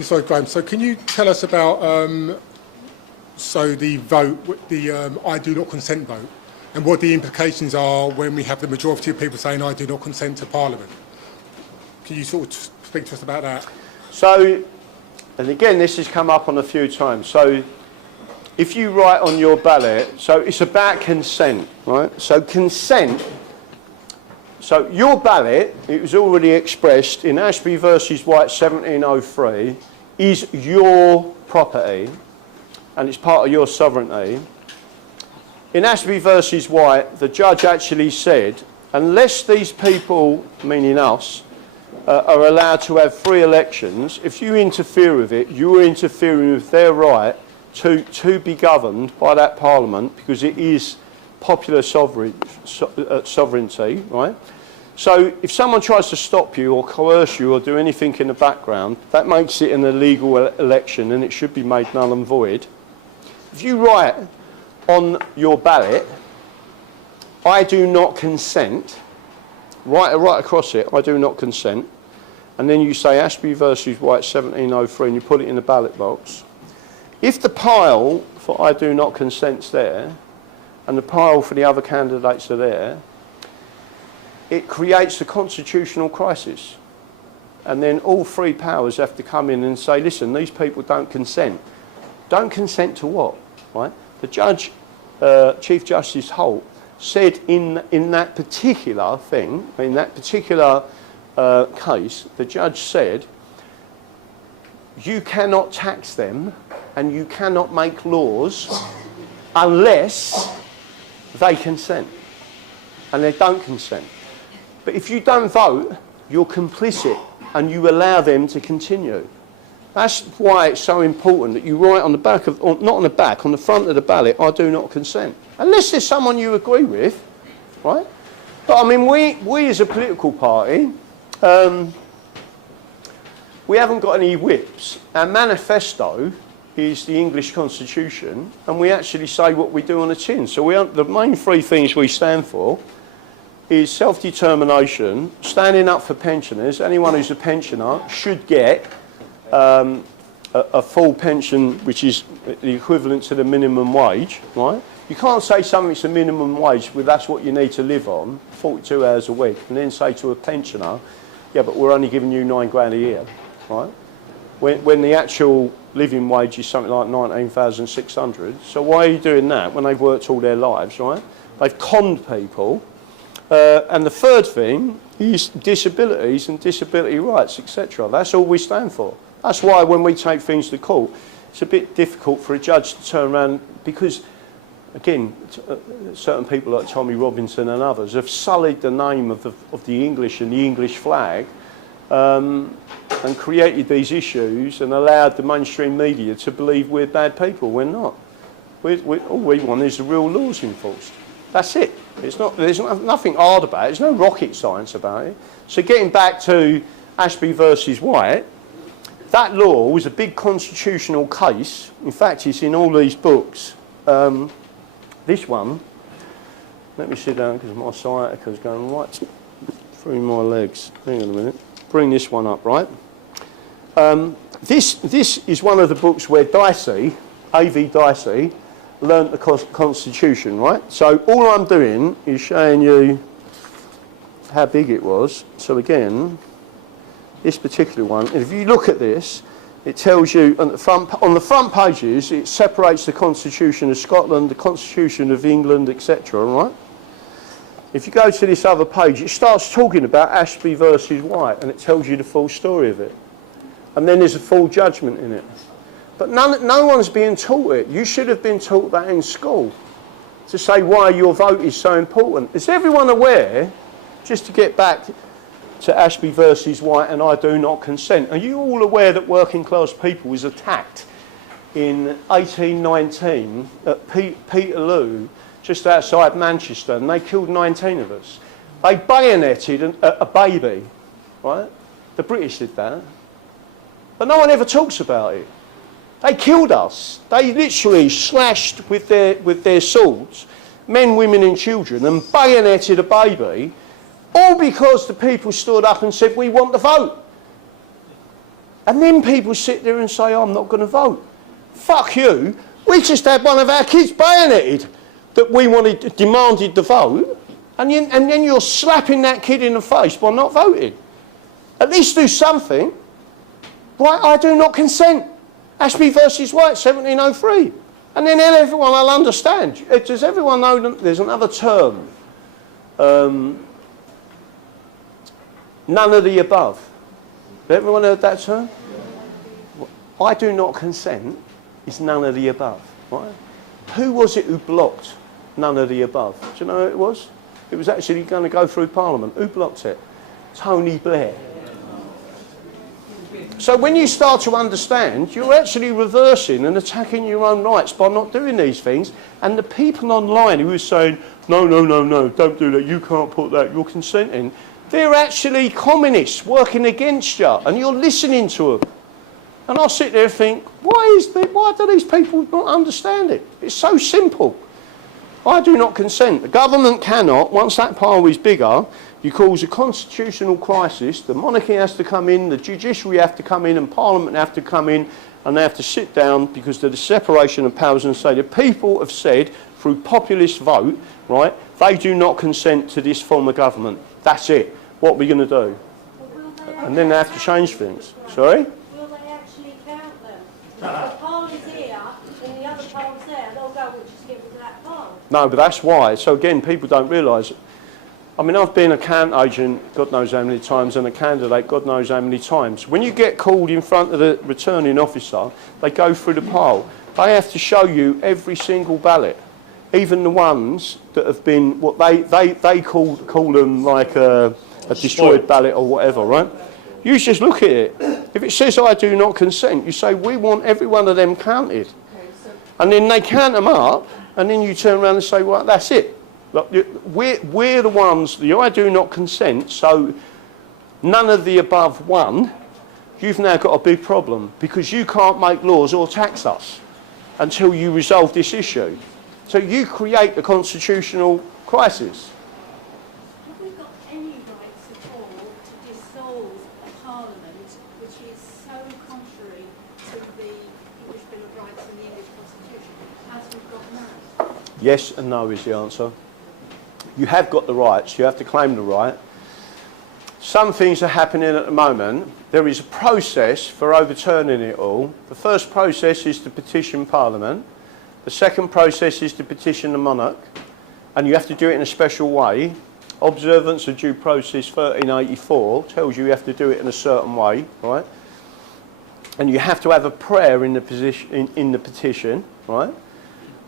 Sorry, Graham. So can you tell us about the vote, the I do not consent vote, and what the implications are when we have the majority of people saying I do not consent to Parliament? Can you sort of speak to us about that? So, and again, this has come up on a few times. So, if you write on your ballot, so it's about consent, right? So consent. So your ballot, it was already expressed in Ashby versus White 1703, is your property and it's part of your sovereignty. In Ashby versus White, the judge actually said, unless these people, meaning us, are allowed to have free elections, if you interfere with it, you are interfering with their right to be governed by that Parliament, because it is popular sovereignty, right? So if someone tries to stop you or coerce you or do anything in the background, that makes it an illegal election and it should be made null and void. If you write on your ballot, I do not consent, right across it, I do not consent, and then you say Ashby versus White 1703 and you put it in the ballot box, if the pile for I do not consent's there and the pile for the other candidates are there, it creates a constitutional crisis. And then all three powers have to come in and say, listen, these people don't consent. Don't consent to what? Right? The judge, Chief Justice Holt, said in that particular thing, in that particular case, the judge said, you cannot tax them and you cannot make laws unless they consent. and they don't consent. But if you don't vote, you're complicit and you allow them to continue. That's why it's so important that you write on the back of, or not on the back, on the front of the ballot, I do not consent. Unless there's someone you agree with, right? But I mean, we as a political party, we haven't got any whips. Our manifesto is the English Constitution, and we actually say what we do on the tin. So the main three things we stand for is self-determination, standing up for pensioners. Anyone who's a pensioner should get a full pension, which is the equivalent to the minimum wage, right? You can't say something's a minimum wage, but that's what you need to live on, 42 hours a week, and then say to a pensioner, yeah, but we're only giving you £9,000 a year, right? When the actual living wage is something like 19,600. So why are you doing that when they've worked all their lives, right? They've conned people. And the third thing is disabilities and disability rights, etc. That's all we stand for. That's why when we take things to court, it's a bit difficult for a judge to turn around because, again, certain people like Tommy Robinson and others have sullied the name of the English and the English flag and created these issues and allowed the mainstream media to believe we're bad people. We're not. All we want is the real laws enforced. That's it. There's nothing hard about it. There's no rocket science about it. So getting back to Ashby versus White, that law was a big constitutional case. In fact, it's in all these books. This one, let me sit down because my sciatica's going right through my legs. Hang on a minute. Bring this one up, right? This is one of the books where Dicey, A.V. Dicey, learnt the Constitution, right? So all I'm doing is showing you how big it was. So again, this particular one, if you look at this, it tells you on the front pages, it separates the Constitution of Scotland, the Constitution of England, etc., right? If you go to this other page, it starts talking about Ashby versus White, and it tells you the full story of it. And then there's a full judgment in it. But no one's being taught it. You should have been taught that in school, to say why your vote is so important. Is everyone aware, just to get back to Ashby versus White and I do not consent, are you all aware that working class people was attacked in 1819 at Peterloo, just outside Manchester, and they killed 19 of us? They bayoneted a baby, right? The British did that. But no one ever talks about it. They killed us. They literally slashed with their swords, men, women and children, and bayoneted a baby, all because the people stood up and said, we want to vote. And then people sit there and say, I'm not going to vote. Fuck you. We just had one of our kids bayoneted that we demanded the vote, and then you're slapping that kid in the face by not voting. At least do something. Right, I do not consent. Ashby versus White, 1703. And then everyone will understand. Does everyone know that there's another term? None of the above. Has everyone heard that term? I do not consent is none of the above. Right? Who was it who blocked none of the above? Do you know who it was? It was actually going to go through Parliament. Who blocked it? Tony Blair. So when you start to understand, you're actually reversing and attacking your own rights by not doing these things. And the people online who are saying, no, no, no, no, don't do that, you can't put that, you're consenting, they're actually communists working against you, and you're listening to them. And I sit there and think, why do these people not understand it? It's so simple. I do not consent. The government cannot, once that power is bigger, you cause a constitutional crisis, the monarchy has to come in, the judiciary have to come in, and Parliament have to come in, and they have to sit down because of the separation of powers and say the people have said through populist vote, right, they do not consent to this form of government. That's it. What are we going to do? And then they have to change things. Sorry? Will they actually count them? If the poll is here and the other poll's there, they'll go, we'll just get rid of that poll. No, but that's why. So again, people don't realise. I mean, I've been a count agent, God knows how many times, and a candidate, God knows how many times. When you get called in front of the returning officer, they go through the poll. They have to show you every single ballot. even the ones that have been, what they call them like a destroyed ballot or whatever, right? You just look at it. If it says I do not consent, you say we want every one of them counted. And then they count them up, and then you turn around and say, well, that's it. Look, we're the ones, the I do not consent, so none of the above one, you've now got a big problem because you can't make laws or tax us until you resolve this issue. So you create a constitutional crisis. Have we got any rights at all to dissolve a parliament which is so contrary to the English Bill of Rights and the English Constitution as we've got now? Yes and no is the answer. You have got the rights, you have to claim the right. Some things are happening at the moment. There is a process for overturning it all. The first process is to petition Parliament. The second process is to petition the monarch, and you have to do it in a special way. Observance of Due Process 1384 tells you have to do it in a certain way, right? And you have to have a prayer in the petition, right?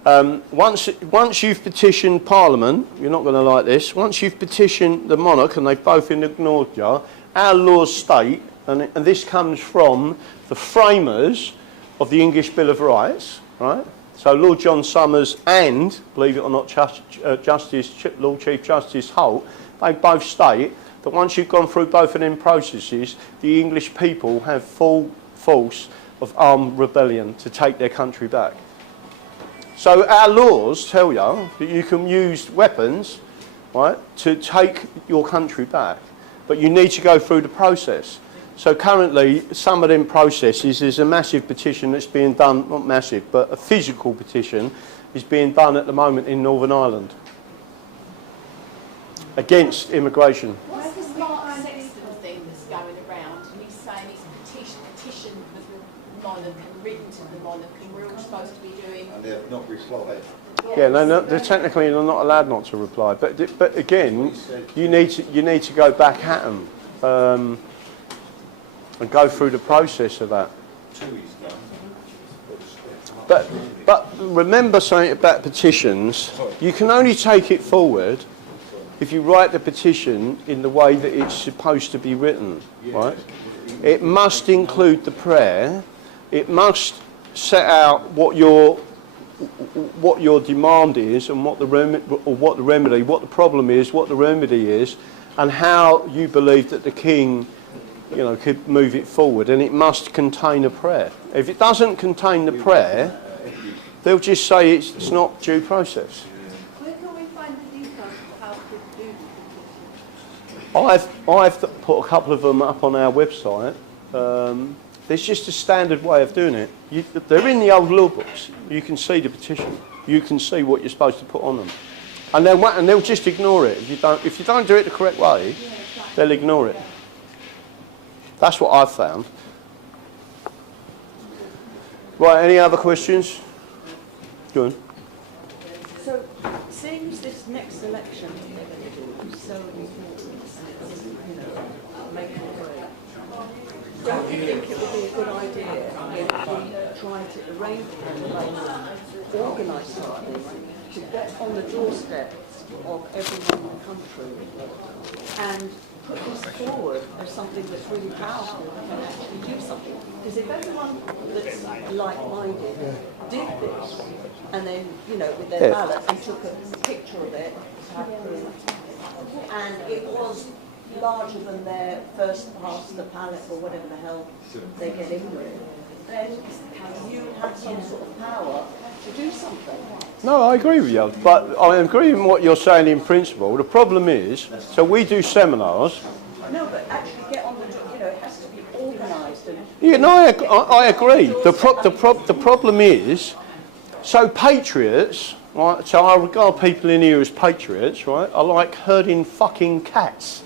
Once you've petitioned Parliament, you're not going to like this, once you've petitioned the monarch and they've both ignored you, our laws state, and this comes from the framers of the English Bill of Rights, right? So Lord John Somers and, believe it or not, Lord Chief Justice Holt, they both state that once you've gone through both of them processes, the English people have full force of armed rebellion to take their country back. So our laws tell you that you can use weapons, right, to take your country back, but you need to go through the process. So currently, some of them processes, there's a massive petition that's being done, not massive, but a physical petition is being done at the moment in Northern Ireland against immigration. What's the Mark Sexton thing that's going around? And he's saying he's petitioned with the monarch and written to the monarch, and we're all supposed to be doing. And they have not replied. Yeah, they're technically not allowed not to reply. But again, you need to go back at them and go through the process of that. But remember something about petitions. You can only take it forward if you write the petition in the way that it's supposed to be written, right? It must include the prayer. It must set out what your demand is and what the problem is, what the remedy is, and how you believe that the king, could move it forward. And it must contain a prayer. If it doesn't contain the prayer, they'll just say it's not due process. Where can we find the details of how to do the I've put a couple of them up on our website. There's just a standard way of doing it. They're in the old law books. You can see the petition. You can see what you're supposed to put on them, and they'll just ignore it if you don't do it the correct way. They'll ignore it. That's what I've found. Right. Any other questions? Go on. So, seeing as this next election is so important, and making it great, don't you think it would be a good idea if we tried to arrange a campaign, organise something to get on the doorstep of everyone in the country and put this forward as something that's really powerful and can actually do something? Because if everyone that's like-minded did this, and then, with their ballot, they took a picture of it, and it was larger than their first past the ballot or whatever the hell they get in with, then you have some sort of power to do something. No, I agree with you, but I agree with what you're saying in principle. The problem is, so we do seminars. No, but actually get on the, it has to be organised. Yeah, no, I agree. The problem is, so patriots, right? So I regard people in here as patriots, right? I like herding fucking cats,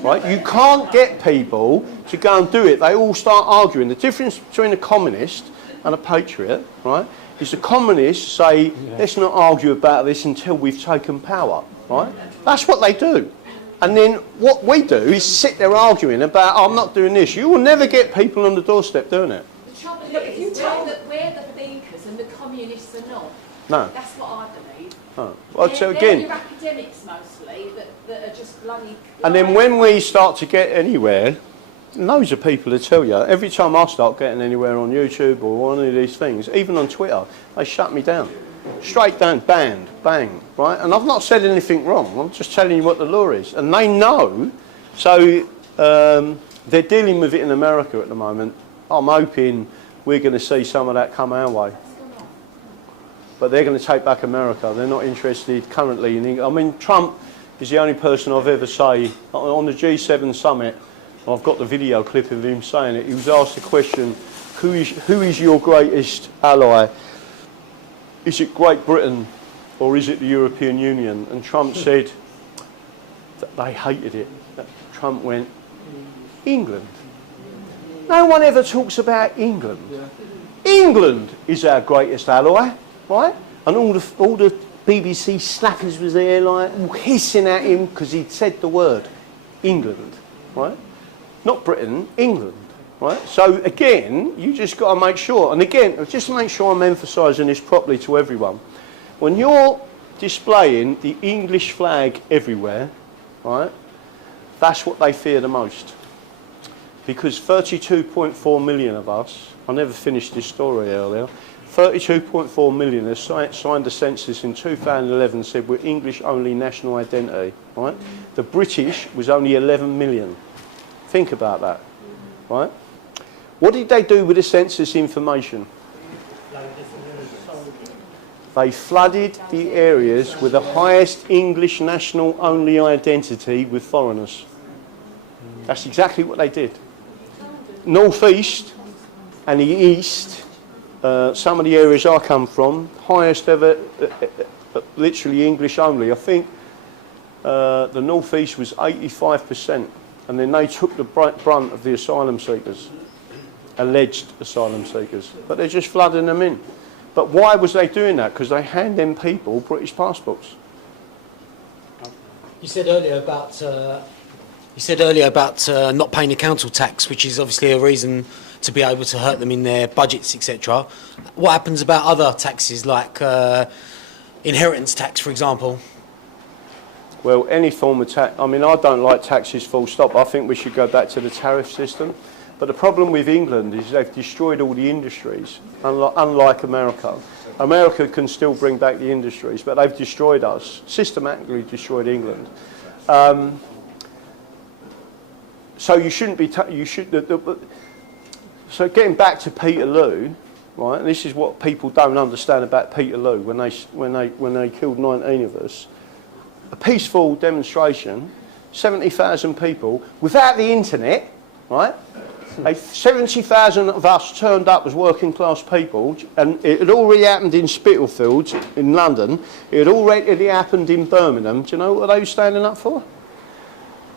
right? You can't get people to go and do it. They all start arguing. The difference between a communist and a patriot, right, is the communists say, let's not argue about this until we've taken power, right? That's what they do. And then what we do is sit there arguing about, I'm not doing this. You will never get people on the doorstep doing it. The trouble is, we're the thinkers and the communists are not. No. That's what I believe. Oh. Well, so They're again, your academics mostly that are just bloody... and then when we start to get anywhere, loads of people will tell you, every time I start getting anywhere on YouTube or one of these things, even on Twitter, they shut me down. Straight down, banned, bang, right? And I've not said anything wrong, I'm just telling you what the law is. And they know, so they're dealing with it in America at the moment. I'm hoping we're going to see some of that come our way. But they're going to take back America. They're not interested currently in England. I mean, Trump is the only person I've ever say, on the G7 summit, I've got the video clip of him saying it, he was asked the question, who is your greatest ally? Is it Great Britain or is it the European Union? And Trump said that they hated it. Trump went, England. No one ever talks about England. England is our greatest ally, right? And all the BBC slackers was there, like, all hissing at him because he'd said the word England, right? Not Britain, England, right? So again, you just got to make sure, and again, just to make sure I'm emphasising this properly to everyone. When you're displaying the English flag everywhere, right, that's what they fear the most. Because 32.4 million of us, I never finished this story earlier, 32.4 million has signed the census in 2011, said we're English-only national identity, right? The British was only 11 million. Think about that, right? What did they do with the census information? They flooded the areas with the highest English national-only identity with foreigners. That's exactly what they did. North East and the East, some of the areas I come from, highest ever, literally English only. I think the North East was 85%, and then they took the brunt of the asylum seekers, alleged asylum seekers, but they're just flooding them in. But why was they doing that? Because they hand them people British passports. You said earlier about not paying the council tax, which is obviously a reason to be able to hurt them in their budgets, etc. What happens about other taxes, like inheritance tax, for example? Well, any form of tax. I mean, I don't like taxes full stop. I think we should go back to the tariff system. But the problem with England is they've destroyed all the industries, unlike America. America can still bring back the industries, but they've destroyed us, systematically destroyed England. So you shouldn't be. So getting back to Peterloo, right? And this is what people don't understand about Peterloo when they killed 19 of us. A peaceful demonstration, 70,000 people without the internet, right? 70,000 of us turned up as working class people, and it had already happened in Spitalfields in London. It had already happened in Birmingham. Do you know what they were standing up for?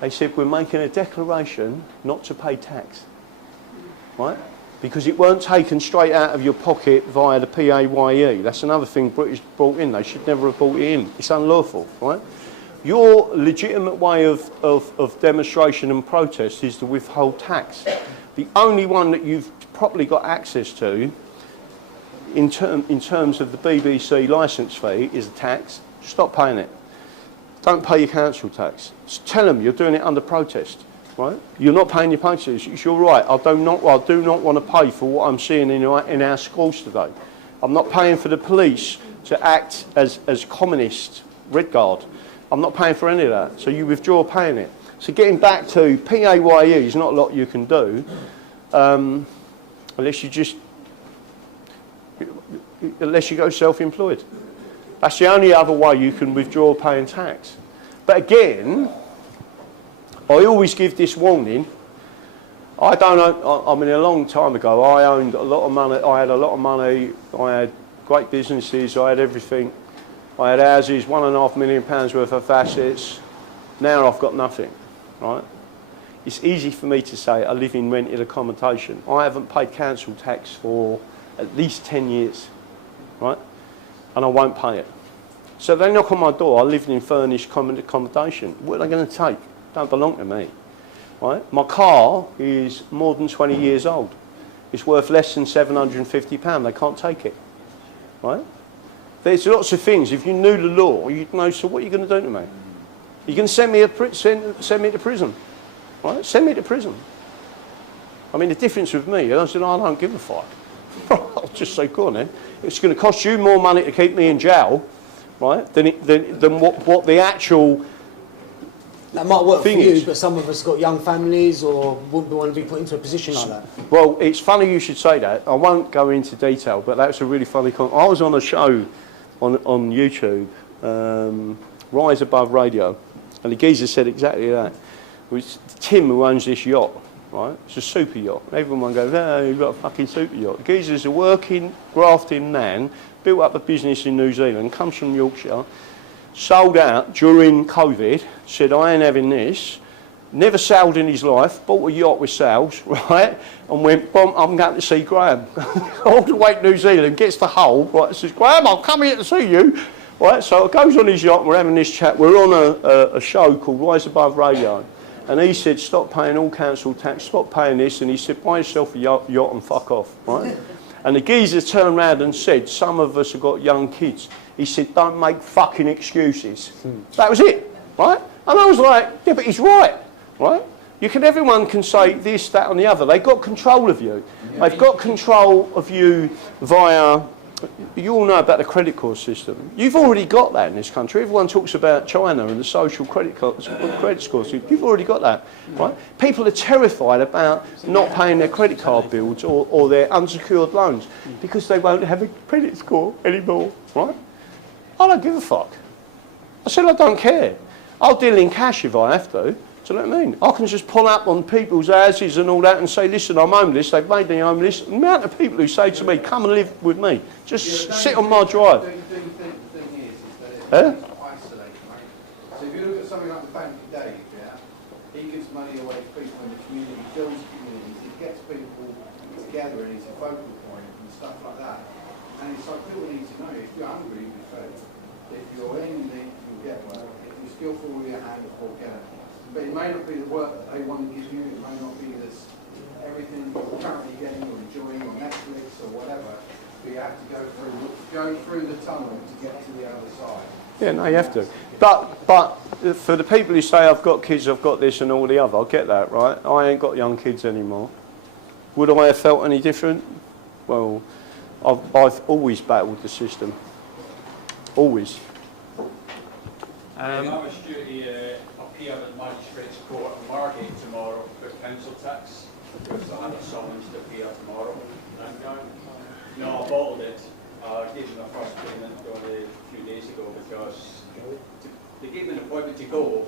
They said, we're making a declaration not to pay tax, right? Because it weren't taken straight out of your pocket via the PAYE. That's another thing British brought in. They should never have brought it in. It's unlawful, right? Your legitimate way of demonstration and protest is to withhold tax. The only one that you've properly got access to in terms of the BBC licence fee is the tax. Stop paying it. Don't pay your council tax. Just tell them you're doing it under protest, right? You're not paying your taxes. It's your right. I do not want to pay for what I'm seeing in our schools today. I'm not paying for the police to act as communist Red Guard. I'm not paying for any of that. So you withdraw paying it. So getting back to PAYE is not a lot you can do unless you go self-employed. That's the only other way you can withdraw paying tax. But again, I always give this warning. I don't know, I mean, a long time ago, I owned a lot of money. I had a lot of money. I had great businesses. I had everything. I had houses, £1.5 million worth of assets. Now I've got nothing, right? It's easy for me to say I live in rented accommodation. I haven't paid council tax for at least 10 years, right? And I won't pay it. So they knock on my door, I live in furnished accommodation. What are they going to take? Don't belong to me, right? My car is more than 20 years old. It's worth less than £750. They can't take it, right? There's lots of things. If you knew the law, you'd know, so what are you going to do to me? You're going to send me, send me to prison, right? Send me to prison. I mean, the difference with me, I said, I don't give a fuck. I'll just say, go on then. It's going to cost you more money to keep me in jail, right, than what the actual That might work for thing you, is. but some of us got young families or wouldn't want to be put into a position like that. Well, it's funny you should say that. I won't go into detail, but that's a really funny comment. I was on a show on YouTube, Rise Above Radio, and the geezer said exactly that. It was Tim who owns this yacht, right? It's a super yacht. Everyone goes, oh, you've got a fucking super yacht. The geezer's a working, grafting man, built up a business in New Zealand, comes from Yorkshire, sold out during COVID, said, I ain't having this. Never sailed in his life, bought a yacht with sails, right? And went, bomb, I'm going to see Graham. All the way to New Zealand, gets the Hull, right? Says, Graham, I'll come here to see you. Right, so it goes on his yacht, we're having this chat. We're on a show called Rise Above Radio. And he said, stop paying all council tax, stop paying this. And he said, buy yourself a yacht and fuck off, right? And the geezer turned around and said, some of us have got young kids. He said, don't make fucking excuses. That was it, right? And I was like, yeah, but he's right. Right? Everyone can say this, that and the other. They've got control of you. They've got control of you via, you all know about the credit score system. You've already got that in this country. Everyone talks about China and the social credit scores. You've already got that, right? People are terrified about not paying their credit card bills or their unsecured loans because they won't have a credit score anymore, right? I don't give a fuck. I said I don't care. I'll deal in cash if I have to. Do you know what I mean? I can just pull up on people's houses and all that and say, listen, I'm homeless. They've made me homeless. The amount of people who say to me, come and live with me. Just sit on my drive. The thing is that Eh? it's isolating, right? So if you look at something like the Bank of Dave, yeah, he gives money away to people in the community, builds communities, he gets people together and he's a focal point and stuff like that. And it's like people need to know, if you're hungry, you'll be fed. If you're in need, you'll get work. If you're skillful with your hand, you'll get it. But it may not be the work that they want to give you, it may not be this everything you're currently getting or enjoying on Netflix or whatever, but you have to go through the tunnel to get to the other side. Yeah, no, you have to. But for the people who say, I've got kids, I've got this and all the other, I get that, right? I ain't got young kids anymore. Would I have felt any different? Well, I've always battled the system. Always. I was due to appear at the Magistrates Court in Monarchy tomorrow for council tax, because I had a summons to appear tomorrow. And no, I bottled it. I gave them my first payment only a few days ago because they gave me an appointment to go,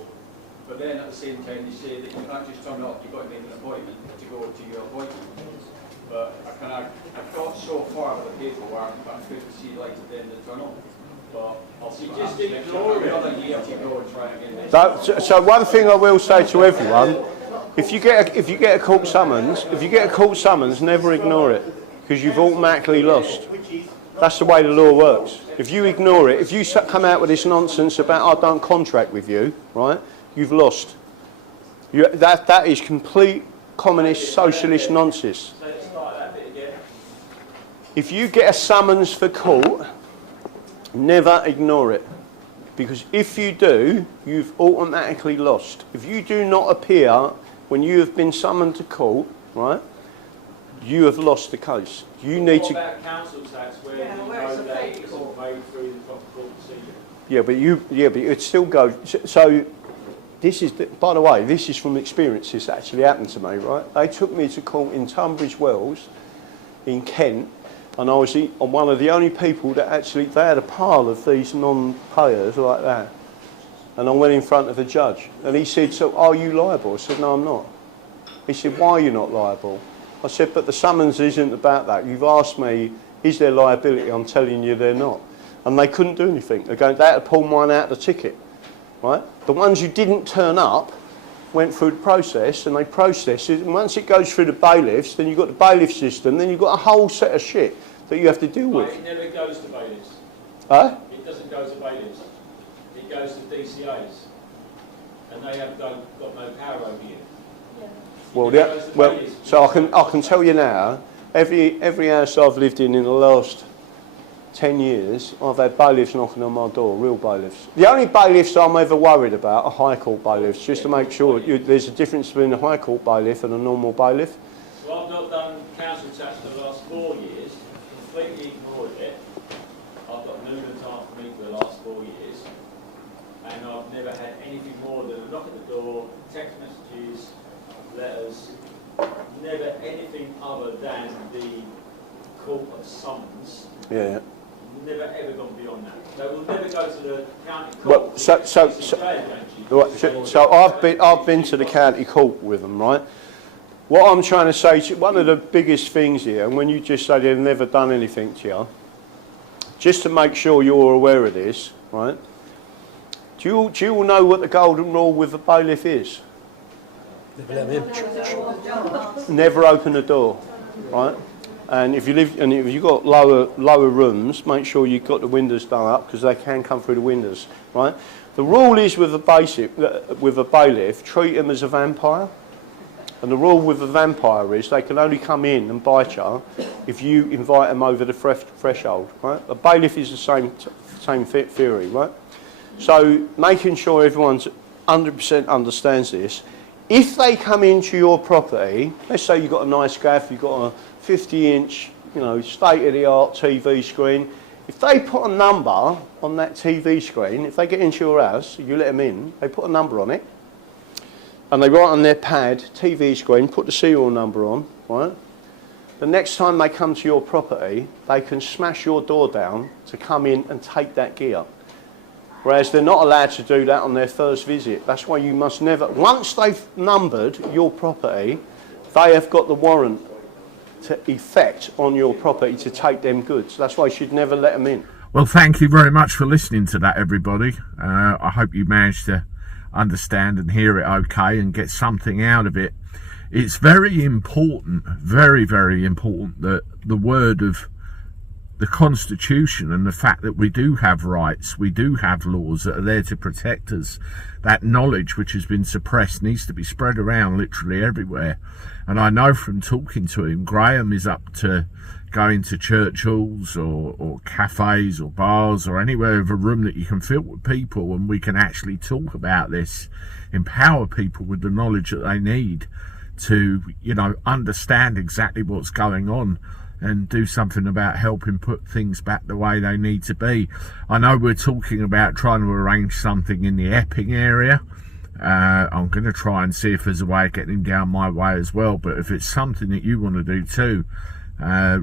but then at the same time they say that you can't just turn up, you've got to make an appointment to go to your appointment. But I got so far with the paperwork, but I couldn't see light at the end of the tunnel. But I'll see what happens next year. Another year to go and try again next year. So one thing I will say to everyone, if you get a court summons, never ignore it, because you've automatically lost. That's the way the law works. If you ignore it, if you come out with this nonsense about I don't contract with you, right, you've lost. That is complete communist socialist nonsense. If you get a summons for court, never ignore it, because if you do, you've automatically lost. If you do not appear when you have been summoned to court, right, you have lost the case. You need What to. about council tax where you know that it isn't paid through the top court procedure? Yeah, but it still goes. So this is, by the way, this is from experience. This actually happened to me, right? They took me to court in Tunbridge Wells, in Kent. And I was one of the only people that actually, they had a pile of these non-payers like that. And I went in front of the judge. And he said, so are you liable? I said, no, I'm not. He said, why are you not liable? I said, but the summons isn't about that. You've asked me, is there liability? I'm telling you they're not. And they couldn't do anything. They had to pull mine out of the ticket. Right? The ones who didn't turn up went through the process and they processed it. And once it goes through the bailiffs, then you've got the bailiff system, then you've got a whole set of shit that you have to deal with. It never goes to bailiffs. Huh? It doesn't go to bailiffs. It goes to DCAs. And they have got no power over you. So I can tell you now, every house I've lived in the last 10 years, I've had bailiffs knocking on my door, real bailiffs. The only bailiffs I'm ever worried about are High Court bailiffs, just to make sure there's a difference between a High Court bailiff and a normal bailiff. So I've not done council tax for the last 4 years, completely ignored it. I've got numerous after me for the last 4 years, and I've never had anything more than a knock at the door, text messages, letters, never anything other than the court of summons. Yeah. Never ever gone beyond that. They will never go to the county court. Well, so I've been to the county court with them, right? What I'm trying to say to you, one of the biggest things here, and when you just say they've never done anything to you, just to make sure you're aware of this, right? Do you all know what the golden rule with the bailiff is? Never open the door, right? And if you've got lower rooms, make sure you've got the windows done up because they can come through the windows, right? The rule is with a bailiff, treat him as a vampire. And the rule with a vampire is they can only come in and bite you if you invite them over the threshold, right? A bailiff is the same theory, right? So making sure everyone's 100% understands this. If they come into your property, let's say you've got a nice gaff, you've got a 50-inch, state-of-the-art TV screen. If they put a number on that TV screen, if they get into your house, you let them in, they put a number on it, and they write on their pad, TV screen, put the serial number on, right? The next time they come to your property, they can smash your door down to come in and take that gear. Whereas they're not allowed to do that on their first visit. That's why you must never, once they've numbered your property, they have got the warrant to effect on your property to take them goods. That's why you should never let them in. Well, thank you very much for listening to that, everybody. I hope you managed to understand and hear it okay and get something out of it. It's very important, very, very important that the word of the Constitution and the fact that we do have rights, we do have laws that are there to protect us, that knowledge which has been suppressed needs to be spread around literally everywhere. And I know from talking to him, Graham is up to going to church halls or cafes or bars or anywhere with a room that you can fill with people, and we can actually talk about this, empower people with the knowledge that they need to, understand exactly what's going on and do something about helping put things back the way they need to be. I know we're talking about trying to arrange something in the Epping area. I'm going to try and see if there's a way of getting him down my way as well, but if it's something that you want to do too,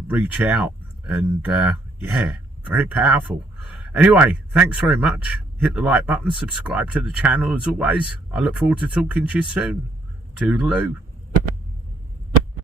reach out. And yeah, very powerful. Anyway, thanks very much. Hit the like button, subscribe to the channel as always. I look forward to talking to you soon. Toodaloo.